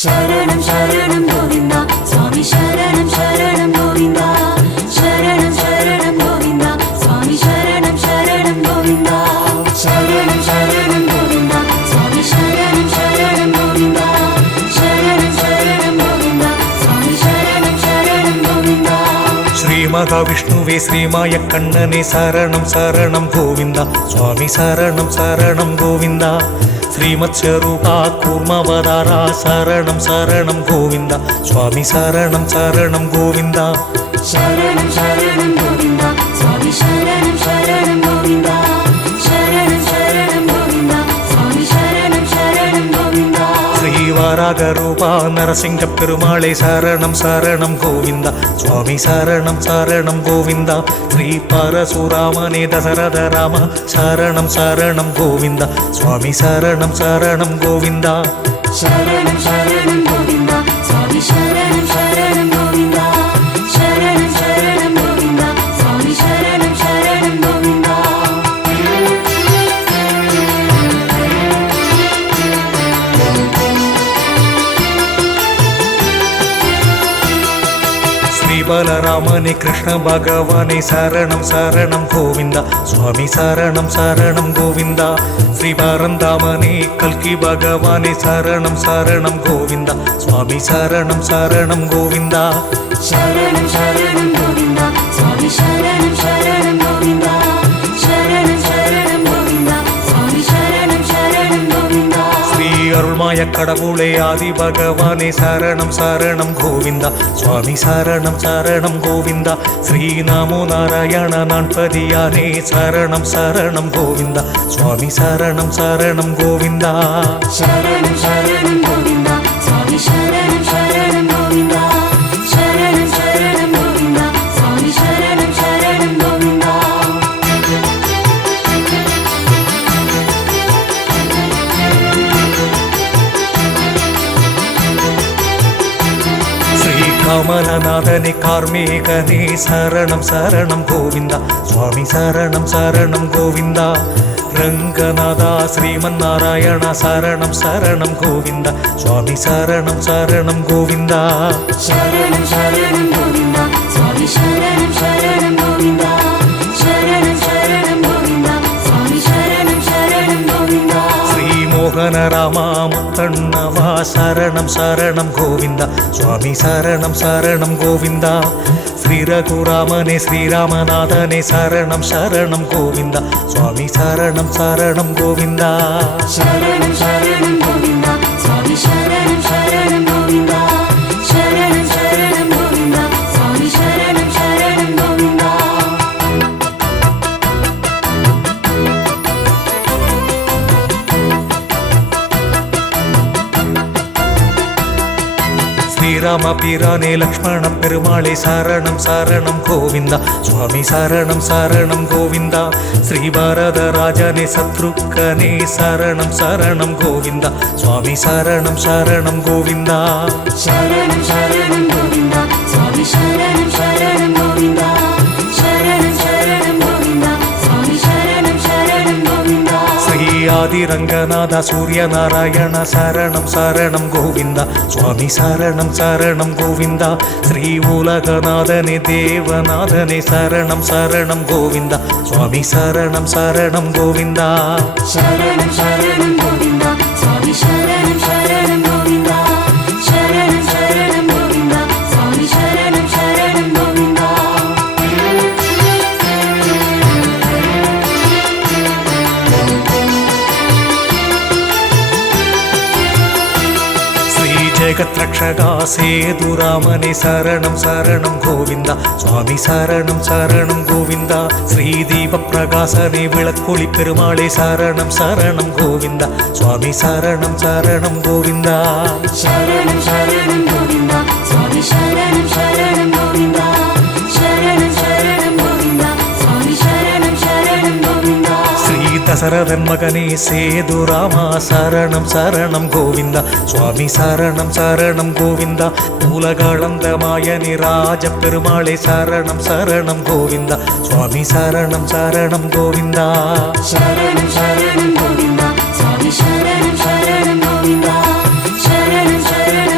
शरणं शरणं गोविन्दा स्वामी शरणं शरणं गोविन्दा शरणं शरणं गोविन्दा स्वामी शरणं शरणं गोविन्दा शरणं शरणं गोविन्दा स्वामी शरणं शरणं गोविन्दा शरणं शरणं गोविन्दा स्वामी शरणं शरणं गोविन्दा श्री महाविष्णुवे श्रीमाय कण्णने शरणं शरणं गोविन्दा स्वामी शरणं शरणं गोविन्दा श्रीमत्स्वरूपा कूर्मावतारा शरणं शरणं गोविन्दा स्वामी शरणं शरणं गोविन्दा शरणं शरणं गोविन्दा स्वामी शरणं शरणं गोविन्दा शरणं शरणं गोविन्दा स्वामी शरणं शरणं गोविन्दा श्रीवरागरूपा नरसिंहपेरुमाळे शरणं शरणं गोविन्दा स्वामी शरणं शरणं गोविन्दा श्रीपरशुरामने दशरथ राम शरणं शरणं गोविन्दा स्वामी शरणं शरणं गोविन्दा शरणं शरणं गोविन्दा स्वामी शरणं शरणं गोविन्दा शरणं शरणं गोविन्दा स्वामी शरणं शरणं गोविन्दा बलरामने कृष्ण भगवाने शरणं शरणं गोविन्दा स्वामी शरणं शरणं गोविन्दा श्री परन्दामने कल्कि भगवाने शरणं शरणं गोविन्दा स्वामी शरणं शरणं गोविन्दा शरणं शरणं गोविन्दा स्वामी शरणं शरणं गोविन्दा शरणं शरणं गोविन्दा स्वामी शरणं शरणं गोविन्दा श्री अरुள்மாய கடவுளே ஆதி பகவானே शरणं शरणं गोविन्दा स्वामी शरणं शरणं गोविन्दा श्री नमो नारायण नान्पदियाने शरणं शरणं गोविन्दा स्वामी शरणं शरणं गोविन्दा शरणं शरणं गोविन्दा स्वामी शरणं शरणं गोविन्दा शरणं शरणं गोविन्दा स्वामी शरणं शरणं गोविन्दा कमलनाथने कार्मेकने शरणं शरणं गोविन्दा स्वामी शरणं शरणं गोविन्दा रङ्गनाथा श्रीमन्नारायण शरणं शरणं गोविन्दा स्वामी शरणं शरणं गोविन्दा शरणं शरणं गोविन्दा स्वामी शरणं शरणं गोविन्दा शरणं शरणं गोविन्दा स्वामी शरणं शरणं गोविन्दा मोहन रामा मुत्तण्णवा शरणं शरणं गोविन्दा स्वामी शरणं शरणं गोविन्दा श्री रघुरामने श्रीरामनाथने शरणं शरणं गोविन्दा स्वामी शरणं शरणं गोविन्दा शरणं शरणं गोविन्दा स्वामी शरणं शरणं गोविन्दा शरणं शरणं गोविन्दा स्वामी शरणं शरणं गोविन्दा श्रीराम पीराने लक्ष्मण पेरुमाळे शरणं शरणं गोविन्दा स्वामी शरणं शरणं गोविन्दा श्री वरदराजने शत्रुघ्ने शरणं शरणं गोविन्दा स्वामी शरणं शरणं गोविन्दा शरणं शरणं गोविन्दा स्वामी शरणं शरणं गोविन्दा शरणं शरणं गोविन्दा स्वामी शरणं शरणं गोविन्दा श्री आदिरङ्गनाथ सूर्यनारायण शरणं शरणं गोविन्दा स्वामी शरणं शरणं गोविन्दा श्री उलगनाथने देवनाथने शरणं शरणं गोविन्दा स्वामी शरणं शरणं गोविन्दा शरणं शरणं गोविन्दा स्वामी शरणं शरणं गोविन्दा शरणं शरणं गोविन्दा स्वामी शरणं शरणं गोविन्दा जगत्रक्षका सेतुरामने शरणं शरणं गोविन्दा स्वामी शरणं शरणं गोविन्दा श्रीदीपप्रकाशने विळक्कोळि पेरुमाळे शरणं शरणं गोविन्दा स्वामी शरणं शरणं गोविन्दा शरणं शरणं गोविन्दा स्वामी शरणं शरणं गोविन्दा शरणं शरणं गोविन्दा स्वामी शरणं शरणं गोविन्दा दशरथन मगने सेतुरामा शरणं शरणं गोविन्दा स्वामी शरणं शरणं गोविन्दा उलगळन्दमायनि राजपेरुमाळे शरणं शरणं गोविन्दा स्वामी शरणं शरणं गोविन्दा शरणं शरणं गोविन्दा स्वामी शरणं शरणं गोविन्दा शरणं शरणं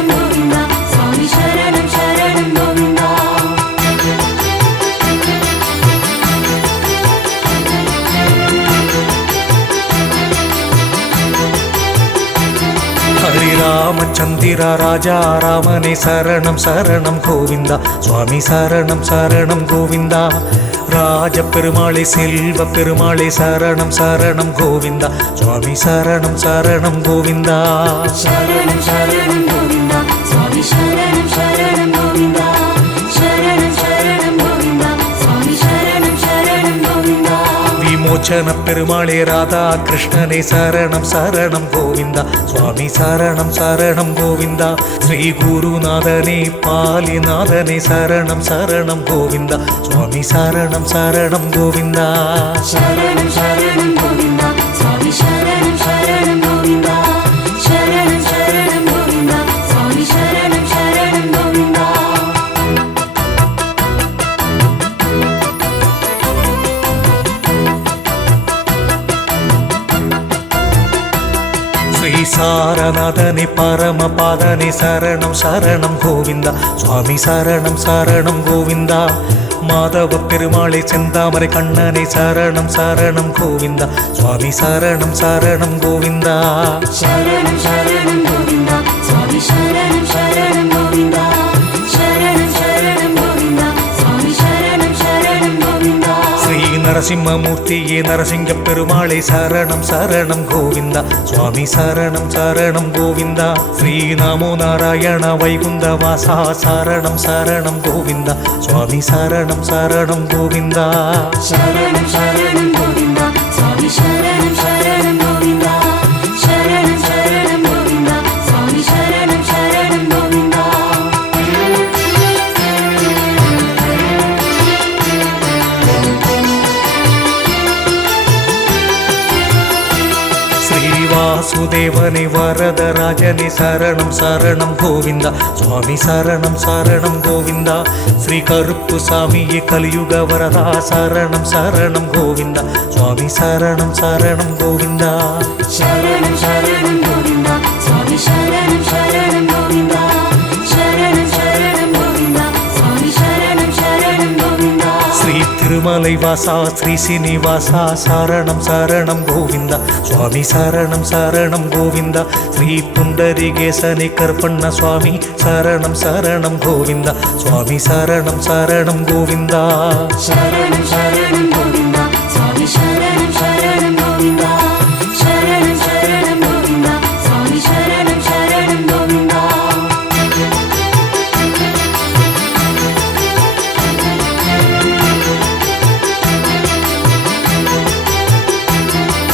ஸ்ரீராமச்சந்திர ராஜா ராமனே சரணம் சரணம் கோவிந்தா சுவாமி சரணம் சரணம் கோவிந்தா ராஜ பெருமாளே செல்வ பெருமாளே சரணம் சரணம் கோவிந்தா சுவாமி சரணம் சரணம் கோவிந்தா சரணம் சரணம் கோவிந்தா சுவாமி சரணம் சரணம் கோவிந்தா சரணம் சரணம் கோவிந்தா சுவாமி சரணம் சரணம் கோவிந்தா விமோச்சன பெருமாளே ராதா கிருஷ்ணனே சரணம் சரணம் கோவிந்தா சுவாமி சரணம் சரணம் கோவிந்தா ஸ்ரீ குருநாதனே பாலிநாதனே சரணம் சரணம் கோவிந்தா சுவாமி சரணம் சரணம் கோவிந்தா சரணம் சரணம் கோவிந்தா சுவாமி சரணம் சரணம் கோவிந்தா சரணம் சரணம் கோவிந்தா சுவாமி சரணம் சரணம் கோவிந்தா ஸ்ரீ சாரநாதனே பரமபாதனே சரணம் சரணம் கோவிந்தா சுவாமி சரணம் சரணம் கோவிந்தா மாதவ பெருமாளே செந்தாமரை கண்ணனே சரணம் சரணம் கோவிந்தா சுவாமி சரணம் சரணம் கோவிந்தா சரணம் சரணம் கோவிந்தா சுவாமி சரணம் சரணம் கோவிந்தா சரணம் சரணம் கோவிந்தா சுவாமி சரணம் சரணம் கோவிந்தா ஸ்ரீ நரசிம்மமூர்த்தியே நரசிங்க பெருமாளே சரணம் சரணம் கோவிந்தா சுவாமி சரணம் சரணம் கோவிந்தா ஸ்ரீ நமோ நாராயண வைகுந்த வாசா சரணம் சரணம் கோவிந்தா சுவாமி சரணம் சரணம் கோவிந்தா சரணம் சரணம் கோவிந்தா சுவாமி சரணம் சரணம் கோவிந்தா சரணம் சரணம் கோவிந்தா சுவாமி சரணம் சரணம் கோவிந்தா ஸ்ரீவாசுதேவனே வரதராஜனே சரணம் சரணம் கோவிந்தா சுவாமி சரணம் சரணம் கோவிந்தா ஸ்ரீ கருப்பு சாமியே கலியுக வரதா சரணம் சரணம் கோவிந்தா சுவாமி சரணம் சரணம் கோவிந்தா சரணம் சரணம் கோவிந்தா சுவாமி சரணம் சரணம் கோவிந்தா சரணம் சரணம் கோவிந்தா சுவாமி சரணம் சரணம் கோவிந்தா ஸ்ரீ திருமலை வாசா ஸ்ரீ சீனிவாசா சரணம் சரணம் கோவிந்தா சுவாமி சரணம் சரணம் கோவிந்தா ஸ்ரீ புண்டரிகேசனே கற்பண்ண சுவாமி சரணம் சரணம் கோவிந்தா சுவாமி சரணம் சரணம் கோவிந்தா சரணம் சரணம் கோவிந்தா சுவாமி சரணம் சரணம் கோவிந்தா சரணம் சரணம் கோவிந்தா சுவாமி சரணம் சரணம் கோவிந்தா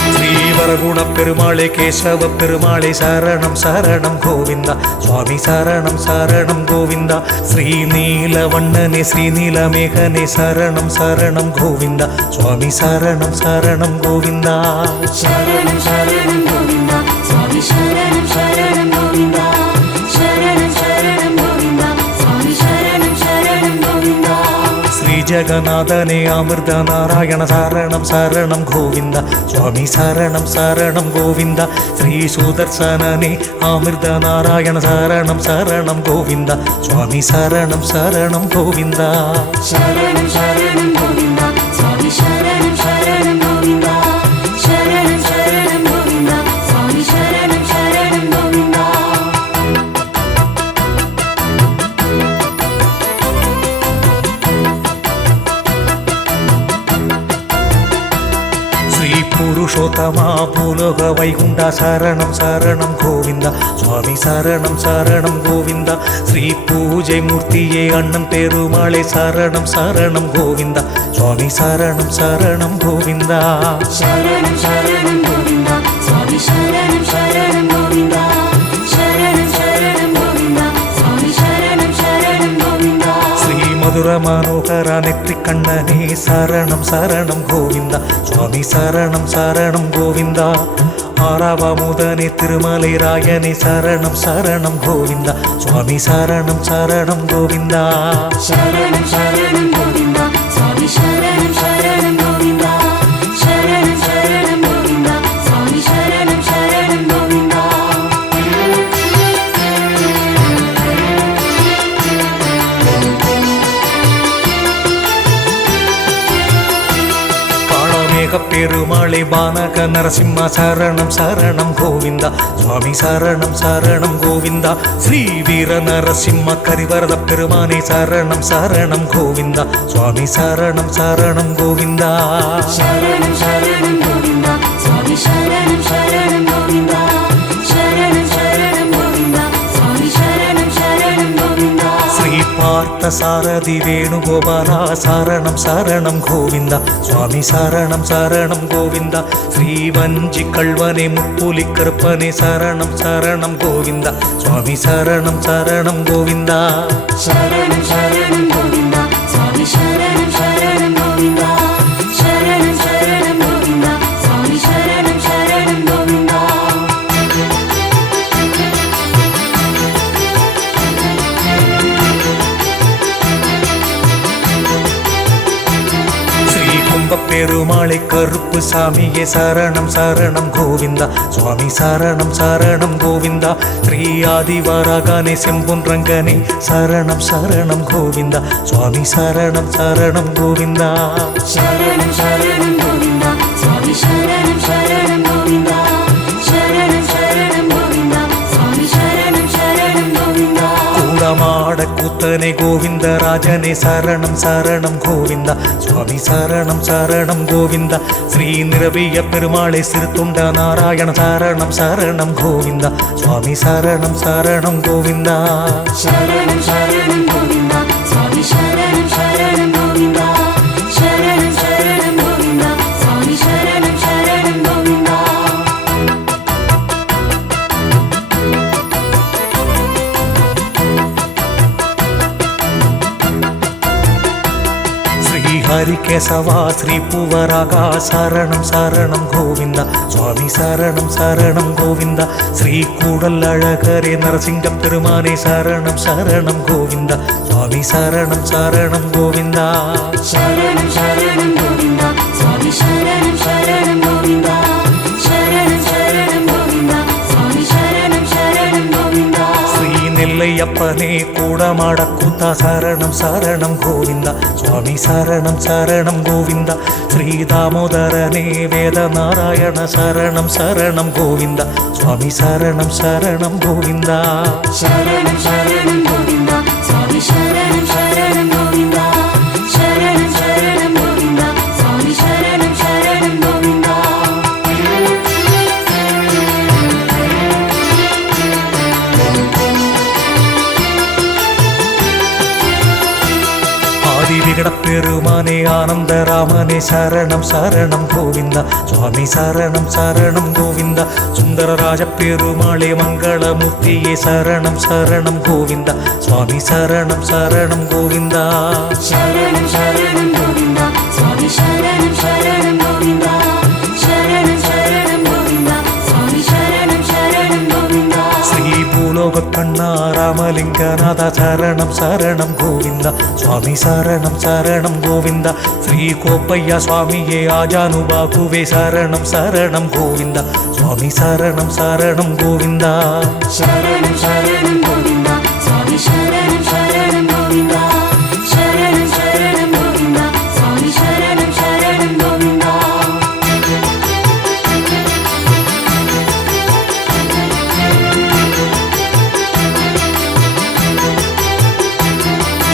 ஸ்ரீவரகுண பெருமாளே கேசவ பெருமாளே சரணம் சரணம் கோவிந்தா சுவாமி சரணம் சரணம் கோவிந்தா ஸ்ரீ நீலவண்ணனே ஸ்ரீநீலமேகனே சரணம் சரணம் கோவிந்தா சுவாமி சரணம் சரணம் கோவிந்தா சரணம் சரணம் கோவிந்தா சுவாமி சரணம் சரணம் கோவிந்தா சரணம் சரணம் கோவிந்தா சுவாமி சரணம் சரணம் கோவிந்தா ஸ்ரீ ஜெகநாதனே அமிர்த நாராயண சரணம் சரணம் கோவிந்தா சுவாமி சரணம் சரணம் கோவிந்தா ஸ்ரீ சுதர்சனனே அமிர்த நாராயண சரணம் சரணம் கோவிந்தா சுவாமி சரணம் சரணம் கோவிந்தா சரணம் சரணம் கோவிந்தா சுவாமி சரணம் சரணம் கோவிந்தா சரணம் சரணம் கோவிந்தா சுவாமி சரணம் சரணம் கோவிந்தா ஸ்ரீ புருஷோத்தமா பூலோக வைகுண்டா சரணம் சரணம் கோவிந்தா சுவாமி சரணம் சரணம் கோவிந்தா ஸ்ரீ பூஜை மூர்த்தியே அண்ணன் பெருமாளே சரணம் சரணம் கோவிந்தா சுவாமி சரணம் சரணம் கோவிந்தா சரணம் சரணம் கோவிந்தா சுவாமி சரணம் சரணம் கோவிந்தா சரணம் சரணம் கோவிந்தா சுவாமி சரணம் சரணம் கோவிந்தா ஸ்ரீ மதுர மனோகர நெற்றி கண்ணனே சரணம் சரணம் கோவிந்தா சுவாமி சரணம் சரணம் கோவிந்தா ஆறாவமுதனே திருமலை ராயனே சரணம் சரணம் கோவிந்தா சுவாமி சரணம் சரணம் கோவிந்தா சரணம் சரணம் கோவிந்தா சுவாமி சரணம் சரணம் கோவிந்தா சரணம் சரணம் கோவிந்தா சுவாமி சரணம் சரணம் கோவிந்தா காணமேக பெருமாளே பெருமாளே பானக நரசிம்ம சரணம் சரணம் கோவிந்தா சுவாமி சரணம் சரணம் கோவிந்தா ஸ்ரீ வீர நரசிம்ம கரிவரத பெருமானே சரணம் சரணம் கோவிந்தா சுவாமி சரணம் சரணம் கோவிந்தா சரணம் சரணம் கோவிந்தா சுவாமி சரணம் சரணம் கோவிந்தா சரணம் சரணம் கோவிந்தா சுவாமி சரணம் சரணம் கோவிந்தா ஸ்ரீ பார்த்த சாரதி வேணுகோபாலா சரணம் சரணம் கோவிந்தா சுவாமி சரணம் சரணம் கோவிந்தா ஸ்ரீ வஞ்சி கல்வனே முப்புலி கருப்பனே சரணம் சரணம் கோவிந்தா சுவாமி சரணம் சரணம் கோவிந்தா சரணம் சரணம் கோவிந்தா சுவாமி சரணம் சரணம் கோவிந்தா சரணம் சரணம் கோவிந்தா சுவாமி சரணம் சரணம் கோவிந்தா ஸ்ரீ கும்ப பெருமாளை கருப்பு சாமியே சரணம் சரணம் கோவிந்தா சுவாமி சரணம் சரணம் கோவிந்தா ஸ்ரீ ஆதிவாராகனே செம்பொன் ரங்கனே சரணம் சரணம் கோவிந்தா சுவாமி சரணம் சரணம் கோவிந்தா சரணம் சரணம் கோவிந்தா சுவாமி சரணம் சரணம் கோவிந்தா சரணம் சரணம் கோவிந்தா சுவாமி சரணம் சரணம் கோவிந்தா கூடமாட கூத்தனே கோவிந்த ராஜனே சரணம் சரணம் கோவிந்தா சுவாமி சரணம் சரணம் கோவிந்தா ஸ்ரீ நிரவிய பெருமாளை சிறுத்துண்ட நாராயண சரணம் சரணம் கோவிந்தா சுவாமி சரணம் சரணம் கோவிந்தா சரணம் சரணம் கோவிந்தா சுவாமி சரணம் சரணம் கோவிந்தா சரணம் சரணம் கோவிந்தா சுவாமி சரணம் சரணம் கோவிந்தா ஸ்ரீ ஹரிகேசவா ஸ்ரீ பூவராகா சரணம் சரணம் கோவிந்தா சுவாமி சரணம் சரணம் கோவிந்தா ஸ்ரீ கூடல் அழகரே நரசிங்க பெருமானே சரணம் சரணம் கோவிந்தா சுவாமி சரணம் சரணம் கோவிந்தா சரணம் சரணம் கோவிந்தா சுவாமி சரணம் சரணம் கோவிந்தா சரணம் சரணம் கோவிந்தா சுவாமி சரணம் சரணம் கோவிந்தா ஸ்ரீ நெல்லையப்பனே கூடமாட கூத்தா சரணம் சரணம் கோவிந்தா சுவாமி சரணம் சரணம் கோவிந்தா ஸ்ரீ தாமோதரனே வேத நாராயண சரணம் சரணம் கோவிந்தா சுவாமி சரணம் சரணம் கோவிந்தா சரணம் சரணம் கோவிந்தா சுவாமி சரணம் சரணம் கோவிந்தா சரணம் சரணம் கோவிந்தா சுவாமி சரணம் சரணம் கோவிந்தா ஆதி விகட பெருமானே ஆனந்த ராமனே சரணம் சரணம் கோவிந்தா சுவாமி சரணம் சரணம் கோவிந்தா சுந்தரராஜ பெருமாளே மங்களமூர்த்தியே சரணம் சரணம் கோவிந்தா சுவாமி சரணம் சரணம் கோவிந்தா சரணம் சரணம் கோவிந்தா சுவாமி சரணம் சரணம் கோவிந்தா சரணம் சரணம் கோவிந்தா சுவாமி சரணம் சரணம் கோவிந்தா ஸ்ரீ பூலோக கண்ணா ராமலிங்கநாத சரணம் சரணம் கோவிந்தா சுவாமி சரணம் சரணம் கோவிந்தா ஸ்ரீ கோப்பையா சுவாமியே ஆஜானுபாகுவே சரணம் சரணம் கோவிந்தா சுவாமி சரணம் சரணம் கோவிந்தா சரணம் சரணம் கோவிந்தா சுவாமி சரணம் சரணம் கோவிந்தா சரணம் சரணம் கோவிந்தா சுவாமி சரணம் சரணம் கோவிந்தா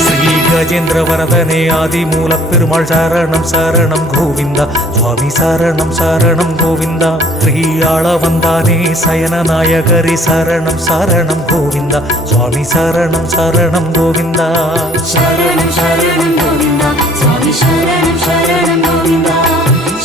ஸ்ரீ கஜேந்திர வரதனே ஆதிமூல பெருமாள் சரணம் சரணம் கோவிந்தா சுவாமி சரணம் சரணம் கோவிந்தா ஸ்ரீ ஆளவந்தானே சயன நாயகரி சரணம் சரணம் கோவிந்தா சுவாமி சரணம் சரணம் கோவிந்தா சரணம் சரணம் கோவிந்தா சுவாமி சரணம் சரணம் கோவிந்தா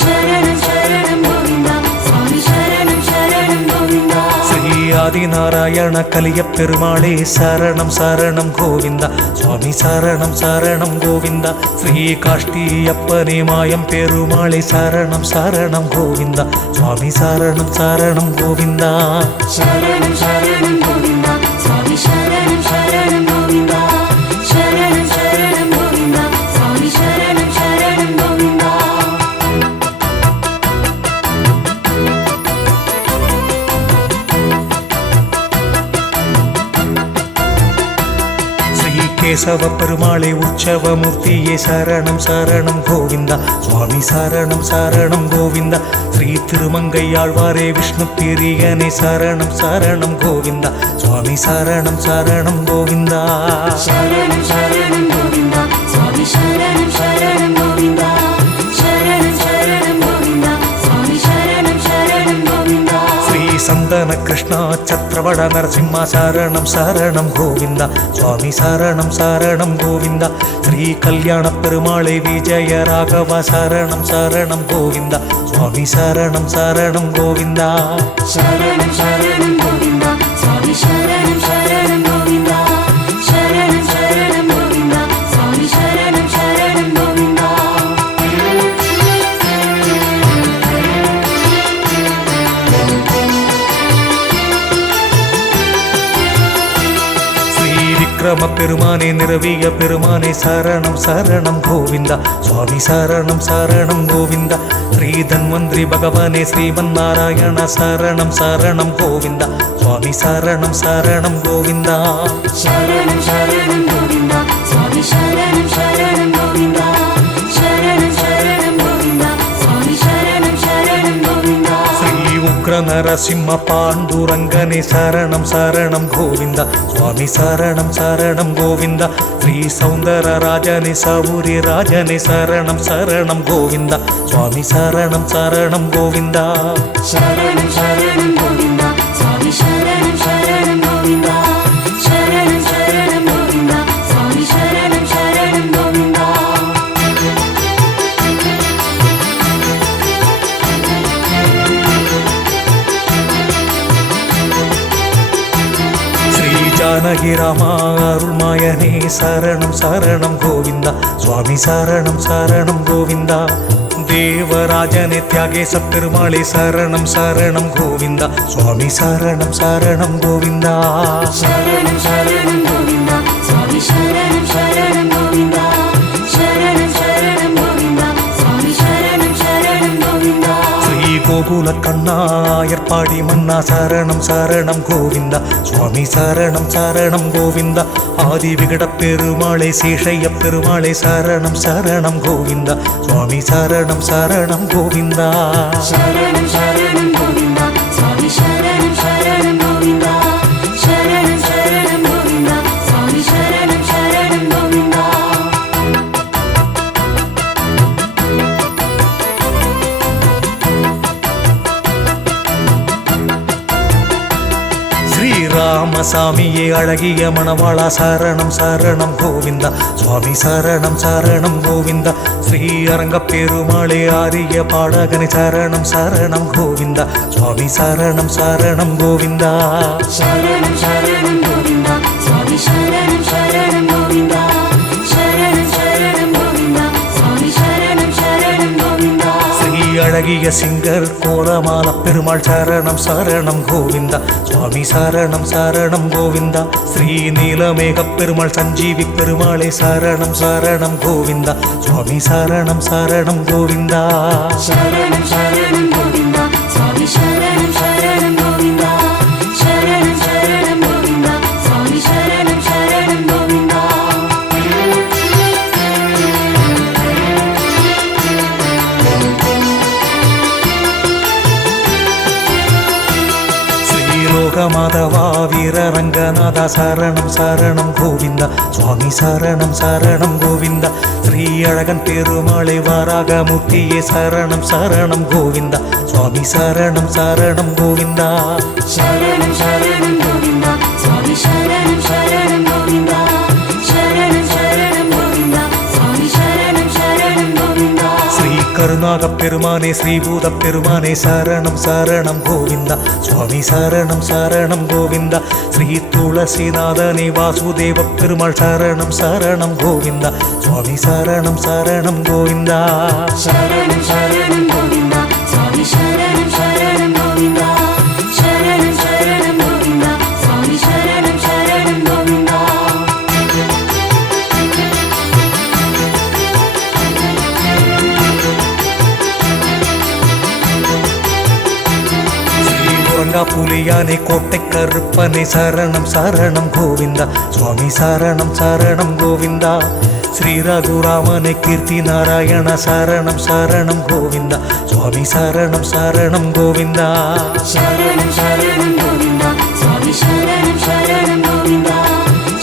சரணம் சரணம் கோவிந்தா சுவாமி சரணம் சரணம் கோவிந்தா ஸ்ரீ ஆதிநாராயண கலிய பெருமாளே சரணம் சரணம் கோவிந்தா சுவாமி சரணம் சரணம் கோவிந்தா ஸ்ரீ காஷ்டியப்பனே மாயம் பெருமாளே சரணம் சரணம் கோவிந்தா சுவாமி சரணம் சரணம் கோவிந்தா சரணம் சரணம் கோவிந்தா சுவாமி சரணம் சரணம் கோவிந்தா சரணம் சரணம் கோவிந்தா சுவாமி சரணம் சரணம் கோவிந்தா கேசவ பெருமாளே உற்சவமூர்த்தியே சரணம் சரணம் கோவிந்தா சுவாமி சரணம் சரணம் கோவிந்தா ஸ்ரீ திருமங்கையாழ்வாரே விஷ்ணு பிரியனே சரணம் சரணம் கோவிந்தா சுவாமி சரணம் சரணம் கோவிந்தா சரணம் சரணம் கோவிந்தா சுவாமி சரணம் சரணம் கோவிந்தா சரணம் சரணம் கோவிந்தா சுவாமி சரணம் சரணம் கோவிந்தா ஸ்ரீ சந்தன கிருஷ்ணா சத்ரவட நரசிம்மா சரணம் சரணம் கோவிந்தா சுவாமி சரணம் சரணம் கோவிந்தா ஸ்ரீ கல்யாண பெருமாளை விஜய ராகவ சரணம் சரணம் கோவிந்தா சுவாமி சரணம் சரணம் கோவிந்தா சரணம் சரணம் கோவிந்தா சுவாமி சரணம் சரணம் கோவிந்தா சரணம் சரணம் கோவிந்தா சுவாமி சரணம் சரணம் கோவிந்தா ஸ்ரீ விக்ரம பெருமானே நிரவிய பெருமானே சரணம் சரணம் கோவிந்தா சுவாமி சரணம் சரணம் கோவிந்தா ஸ்ரீ தன்வந்திரி பகவானே ஸ்ரீமன் நாராயண சரணம் சரணம் கோவிந்தா சுவாமி சரணம் சரணம் கோவிந்தா சரணம் சரணம் கோவிந்தா சுவாமி சரணம் சரணம் கோவிந்தா சரணம் சரணம் கோவிந்தா சுவாமி சரணம் சரணம் கோவிந்தா ஸ்ரீ உக்ர நரசிம்ம பாண்டுரங்கனே சரணம் சரணம் கோவிந்தா சுவாமி சரணம் சரணம் கோவிந்தா ஸ்ரீ சௌந்தர ராஜனே சௌரி ராஜனே சரணம் சரணம் கோவிந்தா சுவாமி சரணம் சரணம் கோவிந்தா சரணம் சரணம் கோவிந்தா சுவாமி சரணம் சரணம் கோவிந்தா சரணம் சரணம் கோவிந்தா சுவாமி சரணம் சரணம் கோவிந்தா ஸ்ரீ ஜானகி ராமா அருள்மாயனே சரணம் சரணம் கோவிந்தா சுவாமி சரணம் சரணம் கோவிந்தா தேவராஜனே தியாகேச பெருமாளே சரணம் சரணம் கோவிந்தா சுவாமி சரணம் சரணம் கோவிந்தா சரணம் சரணம் கோவிந்தா சுவாமி சரணம் சரணம் கோவிந்தா சரணம் சரணம் கோவிந்தா சுவாமி சரணம் சரணம் கோவிந்தா ஸ்ரீ கோகுல கண்ணாயற்பாடி மன்னா சரணம் சரணம் கோவிந்தா சுவாமி சரணம் சரணம் கோவிந்தா ஆதி விகட பெருமாளே சேஷைய பெருமாளே சரணம் சரணம் கோவிந்தா சுவாமி சரணம் சரணம் கோவிந்தா சரணம் சரணம் கோவிந்தா சுவாமி சரணம் சரணம் கோவிந்தா சரணம் சரணம் கோவிந்தா சுவாமி சரணம் சரணம் கோவிந்தா ஸ்ரீராமசாமியே அழகிய மணவாளா சரணம் சரணம் கோவிந்தா சுவாமி சரணம் சரணம் கோவிந்தா ஸ்ரீ அரங்க பெருமாளே ஆரிய பாடகனை சரணம் சரணம் கோவிந்தா சுவாமி சரணம் சரணம் கோவிந்தா சரணம் சரணம் கோவிந்தா சுவாமி சரணம் சரணம் கோவிந்தா சரணம் சரணம் கோவிந்தா சுவாமி சரணம் சரணம் கோவிந்தா ஸ்ரீ அழகிய சிங்கர் கோலமால பெருமாள் சரணம் சரணம் கோவிந்தா சுவாமி சரணம் சரணம் கோவிந்தா ஸ்ரீ நீலமேக பெருமாள் சஞ்சீவி பெருமாளே சரணம் சரணம் கோவிந்தா சுவாமி சரணம் சரணம் கோவிந்தா சரணம் சரணம் கோவிந்தா சுவாமி சரணம் சரணம் கோவிந்தா சரணம் சரணம் கோவிந்தா சுவாமி சரணம் சரணம் கோவிந்தா ஸ்ரீலோகமாதவா வீரரங்கநாதா சரணம் சரணம் கோவிந்தா சுவாமி சரணம் சரணம் கோவிந்தா ஸ்ரீ அழகன் பெருமாளை வாராகமூர்த்தியே சரணம் சரணம் கோவிந்தா சுவாமி சரணம் சரணம் கோவிந்தா சரணம் சரணம் கோவிந்தா சுவாமி சரணம் சரணம் கோவிந்தா சரணம் சரணம் கோவிந்தா சுவாமி சரணம் சரணம் கோவிந்தா ஸ்ரீ கருணாக பெருமானே ஸ்ரீபூத பெருமானே சரணம் சரணம் கோவிந்தா சுவாமி சரணம் சரணம் கோவிந்தா ஸ்ரீ துளசிநாதனே வாசுதேவ பெருமாள் சரணம் சரணம் கோவிந்தா சுவாமி சரணம் சரணம் கோவிந்தா சரணம் சரணம் கோவிந்தா சுவாமி சரணம் சரணம் கோவிந்தா சரணம் சரணம் கோவிந்தா சுவாமி சரணம் சரணம் கோவிந்தா ஸ்ரீ புலியா கோட்டையானே கோட்டை கருப்பனே சரணம் சரணம் கோவிந்தா சுவாமி சரணம் சரணம் கோவிந்தா ஸ்ரீ ரகுராமனே கீர்த்தி நாராயண சரணம் சரணம் கோவிந்தா சுவாமி சரணம் சரணம் கோவிந்தா சரணம் சரணம் கோவிந்தா சுவாமி சரணம் சரணம் கோவிந்தா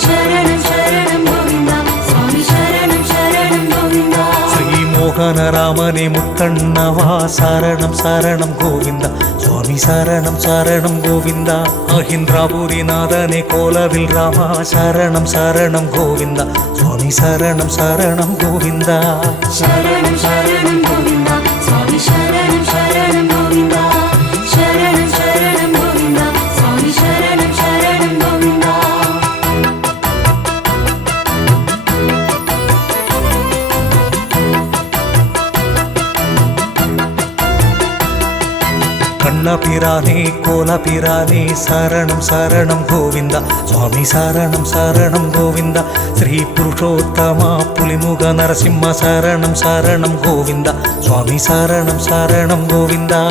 சரணம் சரணம் கோவிந்தா சுவாமி சரணம் சரணம் கோவிந்தா ஸ்ரீ மோகனராமனே முத்தண்ணவா சரணம் சரணம் கோவிந்தா சுவாமி சரணம் சரணம் கோவிந்தா அஹிந்திராபுரிநாதனே கோலவில் ராமா சரணம் சரணம் கோவிந்தா சுவாமி சரணம் சரணம் கோவிந்தா சரணம் சரணம் கோவிந்தா சுவாமி சரணம் சரணம் கோவிந்தா சரணம் சரணம் கோவிந்தா சுவாமி சரணம் சரணம் கோவிந்தா கண்ணபிரானே கோலபிரானே சரணம் சரணம் கோவிந்தா சுவாமி சரணம் சரணம் கோவிந்தா ஸ்ரீ புருஷோத்தமா புலிமுக நரசிம்ம சரணம் சரணம் கோவிந்தா சுவாமி சரணம் சரணம் கோவிந்தா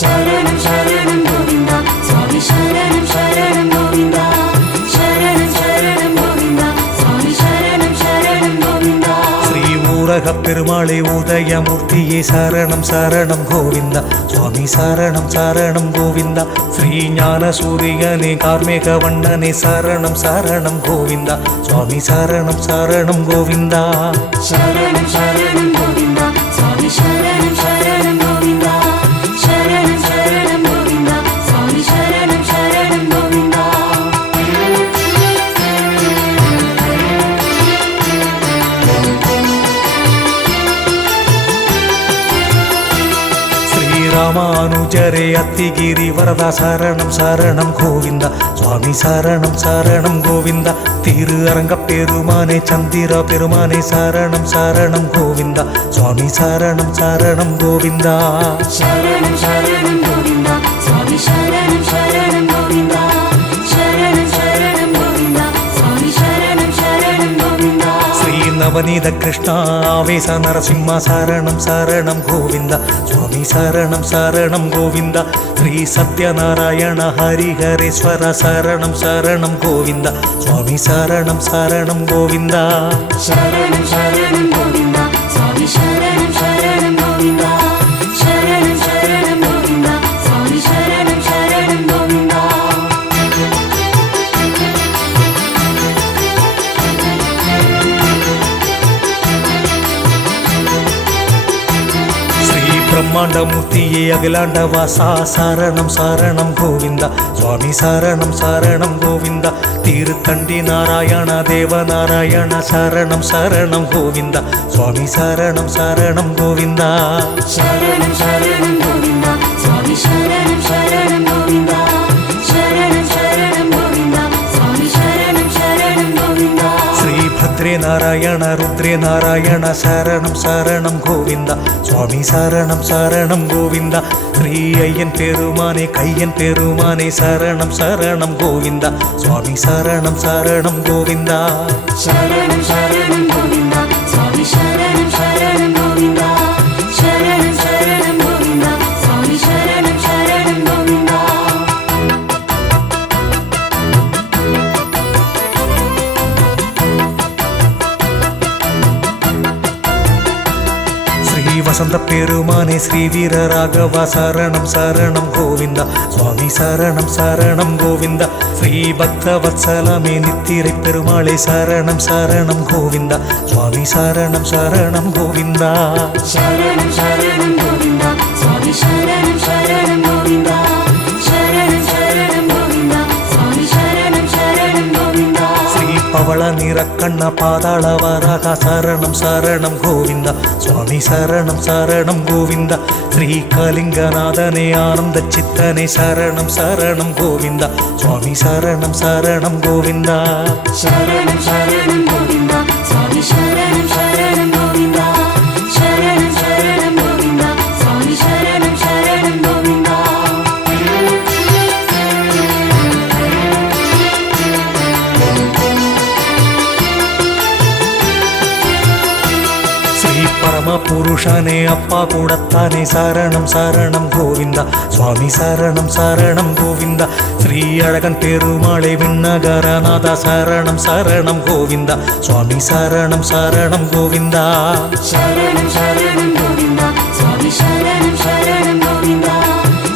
சரணம் சரணம் கோவிந்தா சுவாமி சரணம் சரணம் கோவிந்தா சரணம் சரணம் கோவிந்தா சுவாமி சரணம் சரணம் கோவிந்தா ஸ்ரீ ஊரக பெருமாளே உதயமூர்த்தியே சரணம் சரணம் கோவிந்தா சுவாமி சரணம் சரணம் கோவிந்தா ஸ்ரீ ஞான சூரியனே கார்மேக வண்ணனே சரணம் சரணம் கோவிந்தா சுவாமி சரணம் சரணம் கோவிந்தா சரணம் சரணம் கோவிந்தா சுவாமி சரணம் சரணம் கோவிந்தா சரணம் சரணம் கோவிந்தா சுவாமி சரணம் சரணம் கோவிந்தா ஸ்ரீராமானுஜரே அத்திகிரி வரதா சரணம் சரணம் கோவிந்தா சுவாமி சரணம் சரணம் கோவிந்தா திரு அரங்க பெருமானே சந்திர பெருமானே சரணம் சரணம் கோவிந்தா சுவாமி சரணம் சரணம் கோவிந்தா சரணம் சரணம் கோவிந்தா சுவாமி சரணம் சரணம் கோவிந்தா சரணம் சரணம் கோவிந்தா சுவாமி சரணம் சரணம் கோவிந்தா ஸ்ரீ நவநீத கிருஷ்ணா ஆவேச நரசிம்ம சரணம் சரணம் கோவிந்தா சுவாமி சரணம் சரணம் கோவிந்தா ஸ்ரீ சத்யநாராயண ஹரிஹரேஸ்வர சரணம் சரணம் கோவிந்தா சுவாமி சரணம் சரணம் கோவிந்தா சரணம் சரணம் கோவிந்தா சுவாமி சரணம் சரணம் கோவிந்தா சரணம் சரணம் கோவிந்தா சுவாமி சரணம் சரணம் கோவிந்தா ஸ்ரீ பிரம்மாண்டமூர்த்தியே அகிலாண்ட வாசா சரணம் சரணம் கோவிந்தா சுவாமி சரணம் சரணம் கோவிந்தா திருத்தண்டி நாராயண தேவ நாராயண சரணம் சரணம் கோவிந்தா சுவாமி சரணம் சரணம் கோவிந்தா சரணம் சரணம் கோவிந்தா சுவாமி சரணம் சரணம் கோவிந்தா சரணம் சரணம் கோவிந்தா சுவாமி சரணம் சரணம் கோவிந்தா ஸ்ரீ பத்ரே நாராயண ருத்ரே நாராயண சரணம் சரணம் கோவிந்தா சுவாமி சரணம் சரணம் கோவிந்தா ஸ்ரீ ஐயன் பெருமானே கையன் பெருமானே சரணம் சரணம் கோவிந்தா சுவாமி சரணம் சரணம் கோவிந்தா சரணம் சரணம் கோவிந்தா சுவாமி சரணம் சரணம் கோவிந்தா சரணம் சரணம் கோவிந்தா சுவாமி சரணம் சரணம் கோவிந்தா ஸ்ரீ வசந்த பெருமானே ஸ்ரீ வீர ராகவா சரணம் சரணம் கோவிந்தா சுவாமி சரணம் சரணம் கோவிந்தா ஸ்ரீ பக்த வத்சலமே நித்திரை பெருமாளே சரணம் சரணம் கோவிந்தா சுவாமி சரணம் சரணம் கோவிந்தா சரணம் சரணம் கோவிந்தா சுவாமி சரணம் சரணம் கோவிந்தா சரணம் சரணம் கோவிந்தா சுவாமி சரணம் சரணம் கோவிந்தா ஸ்ரீ பவள நிறக்கண்ண பாதாள வராக சரணம் சரணம் கோவிந்தா சுவாமி சரணம் சரணம் கோவிந்தா ஸ்ரீ கலிங்கநாதனே ஆனந்த சித்தனே சரணம் சரணம் கோவிந்தா சுவாமி சரணம் சரணம் கோவிந்தா சரணம் சரணம் கோவிந்தா சுவாமி சரணம் சரணம் கோவிந்தா சரணம் சரணம் கோவிந்தா சுவாமி சரணம் சரணம் கோவிந்தா ஸ்ரீ பரம புருஷனே அப்பா கூடத்தானே சரணம் சரணம் கோவிந்தா சுவாமி சரணம் சரணம் கோவிந்தா ஸ்ரீ அழகன் பெருமாளே விண்ணகரநாதா சரணம் சரணம் கோவிந்தா சுவாமி சரணம் சரணம் கோவிந்தா சரணம் சரணம் கோவிந்தா சுவாமி சரணம் சரணம் கோவிந்தா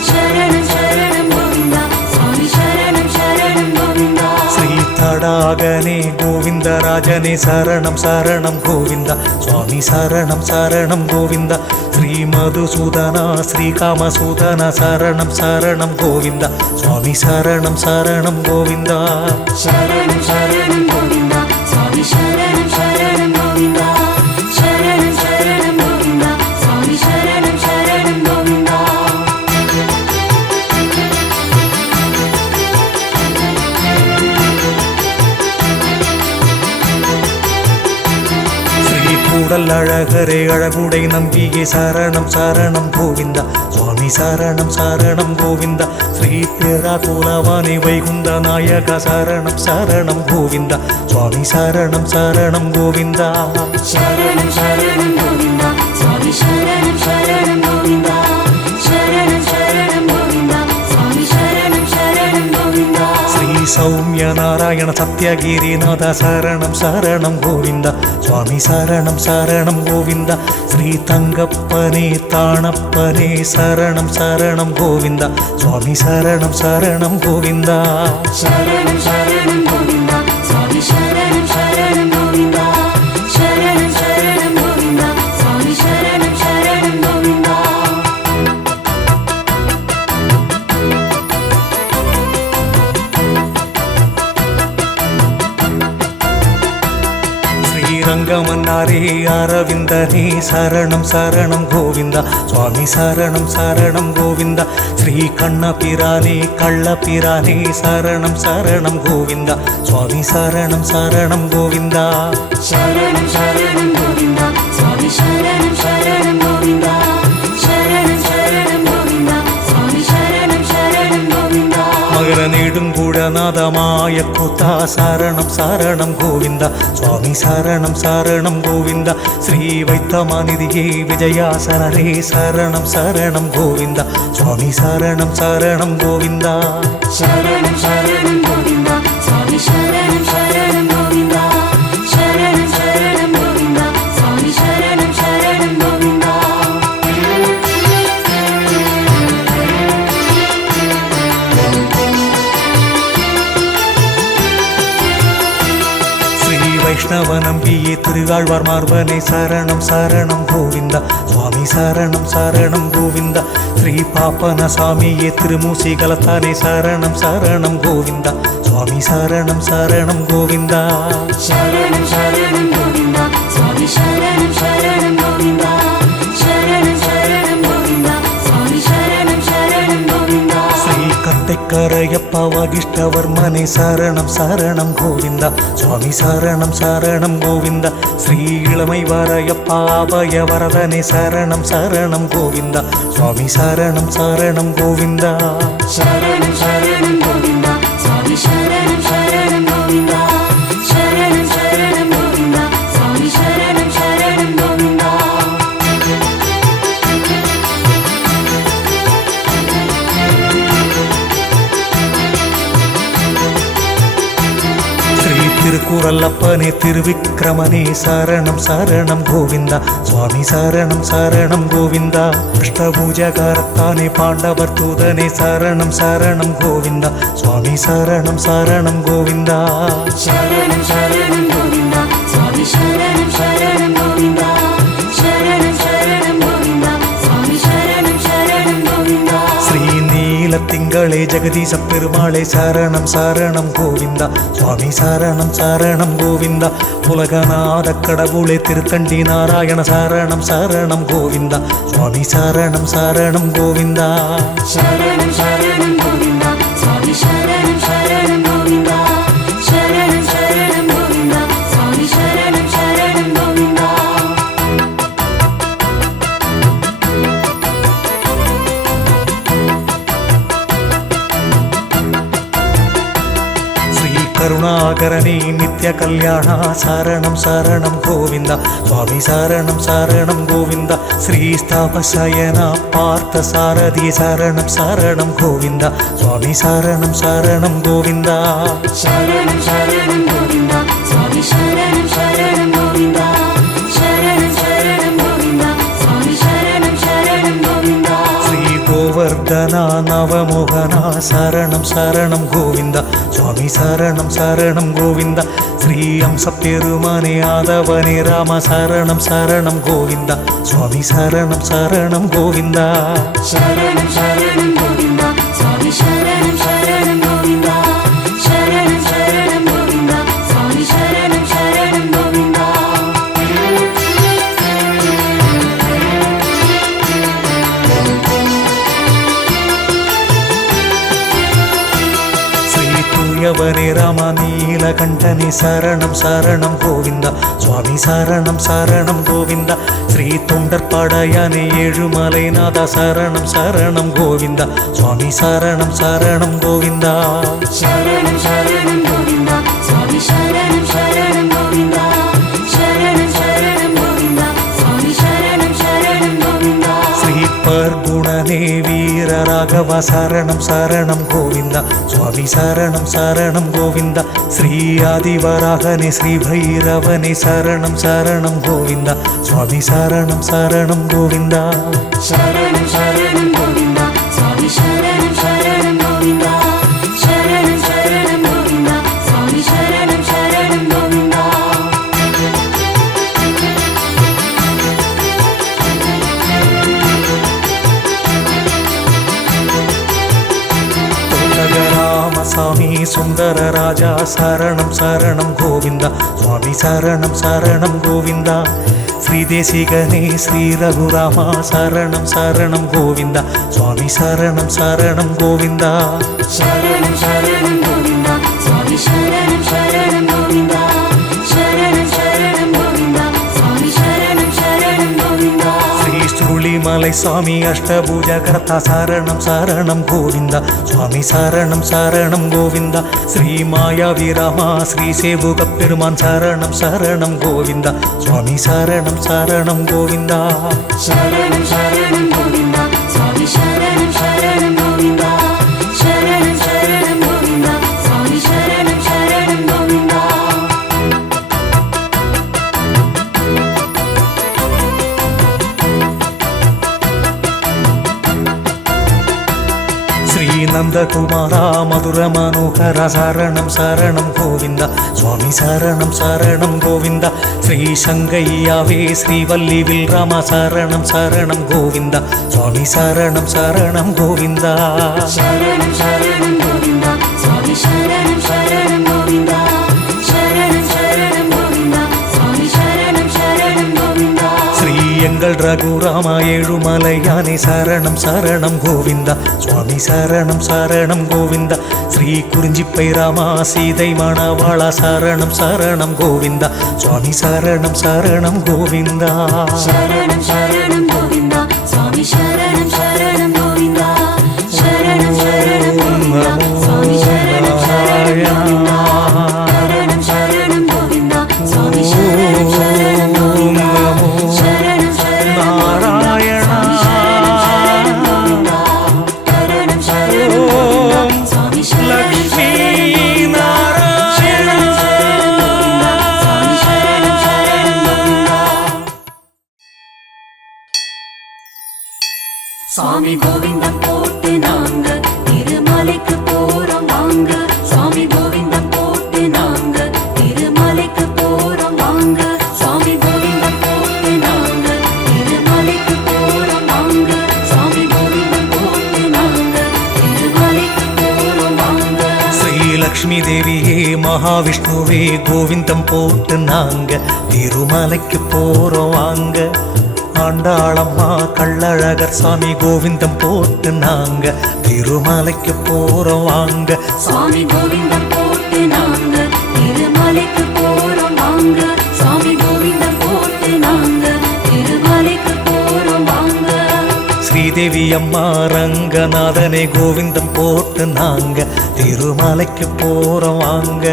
சரணம் சரணம் கோவிந்தா சுவாமி சரணம் சரணம் கோவிந்தா ஸ்ரீ தடாகனே கோவிந்தராஜனே சரணம் சரணம் கோவிந்தா சுவாமி சரணம் சரணம் கோவிந்தா ஸ்ரீ மதுசூதனா ஸ்ரீ காமசூதனா சரணம் சரணம் கோவிந்தா சுவாமி சரணம் சரணம் கோவிந்தா சரணம் சரணம் கோவிந்தா சுவாமி சரணம் சரணம் கோவிந்தா சரணம் சரணம் கோவிந்தா சுவாமி சரணம் சரணம் கோவிந்தா ஸ்ரீ கூடல் அழகரே அழகுடை நம்பியே சரணம் சரணம் கோவிந்தா சுவாமி சரணம் சரணம் கோவிந்தா ஸ்ரீ பேரா குலவானே வைகுந்த நாயக சரணம் சரணம் கோவிந்தா சுவாமி சரணம் சரணம் கோவிந்தா சரணம் சரணம் கோவிந்தா சுவாமி சரணம் சரணம் கோவிந்தா சரணம் சரணம் கோவிந்தா சுவாமி சரணம் சரணம் கோவிந்தா ஸ்ரீ சௌமிய நாராயண சத்யகிரிநாத சரணம் சரணம் கோவிந்தா சுவாமி சரணம் சரணம் கோவிந்தா ஸ்ரீ தங்கப்பனே தாணப்பனே சரணம் சரணம் கோவிந்தா சுவாமி சரணம் சரணம் கோவிந்தா சரணம் சரணம் கோவிந்தா சுவாமி சரணம் சரணம் கோவிந்தா சரணம் சரணம் கோவிந்தா சுவாமி சரணம் சரணம் கோவிந்தா ஸ்ரீரங்கமன்னாரே அரவிந்தனே சரணம் சரணம் கோவிந்தா சுவாமி சரணம் சரணம் கோவிந்தா ஸ்ரீ கண்ணபிரானே கள்ளபிரானே சரணம் சரணம் கோவிந்தா சுவாமி சரணம் சரணம் கோவிந்தா சரணம் சரணம் கோவிந்தா சுவாமி சரணம் சரணம் கோவிந்தா சரணம் சரணம் கோவிந்தா சுவாமி சரணம் சரணம் கோவிந்தா மகர நெடுங்குடநாதமாய கூத்தா சரணம் சரணம் கோவிந்தா சுவாமி சரணம் சரணம் கோவிந்தா ஸ்ரீ வைத்தமாநிதியே விஜயாசனரே சரணம் சரணம் கோவிந்தா சுவாமி சரணம் சரணம் கோவிந்தா சரணம் சரணம் கோவிந்தா சுவாமி சரணம் சரணம் கோவிந்தா சரணம் சரணம் கோவிந்தா சுவாமி சரணம் சரணம் கோவிந்தா ஸ்ரீ வைஷ்ணவ நம்பியே திருவாழ்வார் மார்பனே சரணம் சரணம் கோவிந்தா சுவாமி சரணம் சரணம் கோவிந்தா ஸ்ரீ பாப்பன சாமியே திருமூசி கலத்தானே சரணம் சரணம் கோவிந்தா சுவாமி சரணம் சரணம் கோவிந்தா சரணம் சரணம் கோவிந்தா சுவாமி சரணம் சரணம் கோவிந்தா சரணம் சரணம் கோவிந்தா சுவாமி சரணம் சரணம் கோவிந்தா ஸ்ரீ கட்டைக்கரையப்பா வாகிஷ்டவர்மனே சரணம் சரணம் கோவிந்தா சுவாமி சரணம் சரணம் கோவிந்தா ஸ்ரீ இளமை வரையப்பா அபய வரதனே சரணம் சரணம் கோவிந்தா சுவாமி சரணம் சரணம் கோவிந்தா சரணம் சரணம் கோவிந்தா சுவாமி சரணம் சரணம் கோவிந்தா சரணம் சரணம் கோவிந்தா சுவாமி சரணம் சரணம் கோவிந்தா ஸ்ரீ திருக்குறளப்பனே திருவிக்கிரமனே சரணம் சரணம் கோவிந்தா சுவாமி சரணம் சரணம் கோவிந்தா அஷ்டபூஜகாரத்தானே பாண்டவர் தூதனே சரணம் சரணம் கோவிந்தா சுவாமி சரணம் சரணம் கோவிந்தா சரணம் சரணம் கோவிந்தா சுவாமி சரணம் சரணம் கோவிந்தா சரணம் சரணம் கோவிந்தா சுவாமி சரணம் சரணம் கோவிந்தா ஸ்ரீ நீலத்திங்களே ஜெகதீச பெருமாளே சரணம் சரணம் கோவிந்தா சுவாமி சரணம் சரணம் கோவிந்தா உலகநாத கடவுளே திருத்தண்டி நாராயண சரணம் சரணம் கோவிந்தா சுவாமி சரணம் சரணம் கோவிந்தா சரணம் சரணம் கோவிந்தா சுவாமி சரணம் சரணம் கோவிந்தா சரணம் சரணம் கோவிந்தா சுவாமி சரணம் சரணம் கோவிந்தா கருணாகரணி நித்ய கல்யாணா சரணம் சரணம் கோவிந்தா சுவாமி சரணம் சரணம் கோவிந்தா ஸ்ரீஸ்தாபசயனா பார்த்த சாரதி சரணம் சரணம் கோவிந்தா சுவாமி சரணம் சரணம் கோவிந்தா சரணம் சரணம் கோவிந்தா சுவாமி சரணம் சரணம் கோவிந்தா சரணம் சரணம் கோவிந்தா சுவாமி சரணம் சரணம் கோவிந்தா ஸ்ரீ கோவர்தனா நவமோகனா சரணம் சரணம் கோவிந்தா சுவாமி சரணம் சரணம் கோவிந்தா ஸ்ரீ அம்ச பெருமானே ஆதவனே ராம சரணம் சரணம் கோவிந்தா சுவாமி சரணம் சரணம் கோவிந்தா சரணம் சரணம் கோவிந்தா சுவாமி சரணம் சரணம் கோவிந்தா சரணம் சரணம் கோவிந்தா சுவாமி சரணம் சரணம் கோவிந்தா ஸ்ரீ தூயவனே ராம நீலகண்டனே சரணம் சரணம் கோவிந்தா சுவாமி சரணம் சரணம் கோவிந்தா ஸ்ரீ தொண்டற்படையானே ஏழுமலைநாதா சரணம் சரணம் கோவிந்தா சுவாமி சரணம் சரணம் கோவிந்தா சரணம் சரணம் கோவிந்தா சுவாமி சரணம் சரணம் கோவிந்தா சரணம் சரணம் கோவிந்தா சுவாமி சரணம் சரணம் கோவிந்தா ஸ்ரீ பர்குணனே வீர ராகவ சரணம் சரணம் கோவிந்தா சுவாமி சரணம் சரணம் கோவிந்தா ஸ்ரீ ஆதிவராகனே ஸ்ரீ பைரவனே சரணம் சரணம் கோவிந்தா சுவாமி சரணம் சரணம் கோவிந்தா சரணம் சரணம் கோவிந்தா சுவாமி சரணம் சரணம் கோவிந்தா சரணம் சரணம் கோவிந்தா சுவாமி சரணம் சரணம் கோவிந்தா ராமசாமி சுந்தர ராஜா சரணம் சரணம் கோவிந்தா சுவாமி சரணம் சரணம் கோவிந்தா ஸ்ரீதேசிகனே ஸ்ரீ ரகுராமா சரணம் சரணம் கோவிந்தா சுவாமி சரணம் சரணம் கோவிந்தா சரணம் சரணம் கோவிந்தா சுவாமி சரணம் சரணம் கோவிந்தா சரணம் சரணம் கோவிந்தா சுவாமி சரணம் சரணம் கோவிந்தா ஸ்ரீ சுருளிமலை சுவாமி அஷ்டபூஜ கர்த்தா சரணம் சரணம் கோவிந்தா சுவாமி சரணம் சரணம் கோவிந்தா ஸ்ரீ மாயாவி ராமா ஸ்ரீ சேவுக பெருமான் சரணம் சரணம் கோவிந்தா சுவாமி சரணம் சரணம் கோவிந்தா சரணம் சரணம் கோவிந்தா சுவாமி சரணம் சரணம் கோவிந்தா சரணம் சரணம் கோவிந்தா சுவாமி சரணம் சரணம் கோவிந்தா ஸ்ரீ நந்தகுமாரா மதுர மனோகர சரணம் சரணம் கோவிந்தா சுவாமி சரணம் சரணம் கோவிந்தா ஸ்ரீ சங்கையாவே ஸ்ரீவல்லி வில்ராமா சரணம் சரணம் கோவிந்தா சுவாமி சரணம் சரணம் கோவிந்தா சரணம் சரணம் கோவிந்தா சுவாமி சரணம் சரணம் கோவிந்தா சரணம் சரணம் கோவிந்தா சுவாமி சரணம் சரணம் கோவிந்தா ஸ்ரீ எங்கள் ரகுராமா ஏழுமலையானே சரணம் சரணம் கோவிந்தா சுவாமி சரணம் சரணம் கோவிந்தா ஸ்ரீ குறிஞ்சிப்பை ராமா சீதை மணவாளா சரணம் சரணம் கோவிந்தா சுவாமி சரணம் சரணம் கோவிந்தா சரணம் சரணம் கோவிந்தா சுவாமி சரணம் சரணம் கோவிந்தா சரணம் சரணம் கோவிந்தா சுவாமி சரணம் சரணம் கோவிந்தா சரணம் சரணம் கோவிந்தா சுவாமி சரணம் சரணம் கோவிந்தா சரணம் சரணம் நாராயணா சரணம் சரணம் கோவிந்தா சுவாமி சரணம் லக்ஷ்மி நாராயணா சுவாமி சரணம் சரணம் கோவிந்தா சுவாமி கோவிந்தம் போட்டு நாங்க திருமலைக்கு போறோம் வாங்க சுவாமி கோவிந்தம் போட்டு நாங்க திருமலைக்கு போறோம் வாங்க சுவாமி கோவிந்தம் போட்டு நாங்க திருமலைக்கு போறோம் வாங்க சுவாமி கோவிந்தம் போட்டு நாங்க திருமலைக்கு போறோம் வாங்க ஸ்ரீலக்ஷ்மி தேவியே மகாவிஷ்ணுவே கோவிந்தம் போட்டு நாங்க திருமலைக்கு போறோம் வாங்க ஆண்டாளம்மா கள்ளழகர் சாமி கோவிந்தம் போட்டு நாங்க திருமலைக்கு போறோம் வாங்க சுவாமி கோவிந்தம் போட்டு நாங்க திருமலைக்கு போறோம் வாங்க சுவாமி கோவிந்தம் போட்டு நாங்க திருமலைக்கு போறோம் வாங்க ஸ்ரீ ஸ்ரீதேவி அம்மா ரங்கநாதனே கோவிந்தம் போட்டு நாங்க திருமலைக்கு போறோம் வாங்க.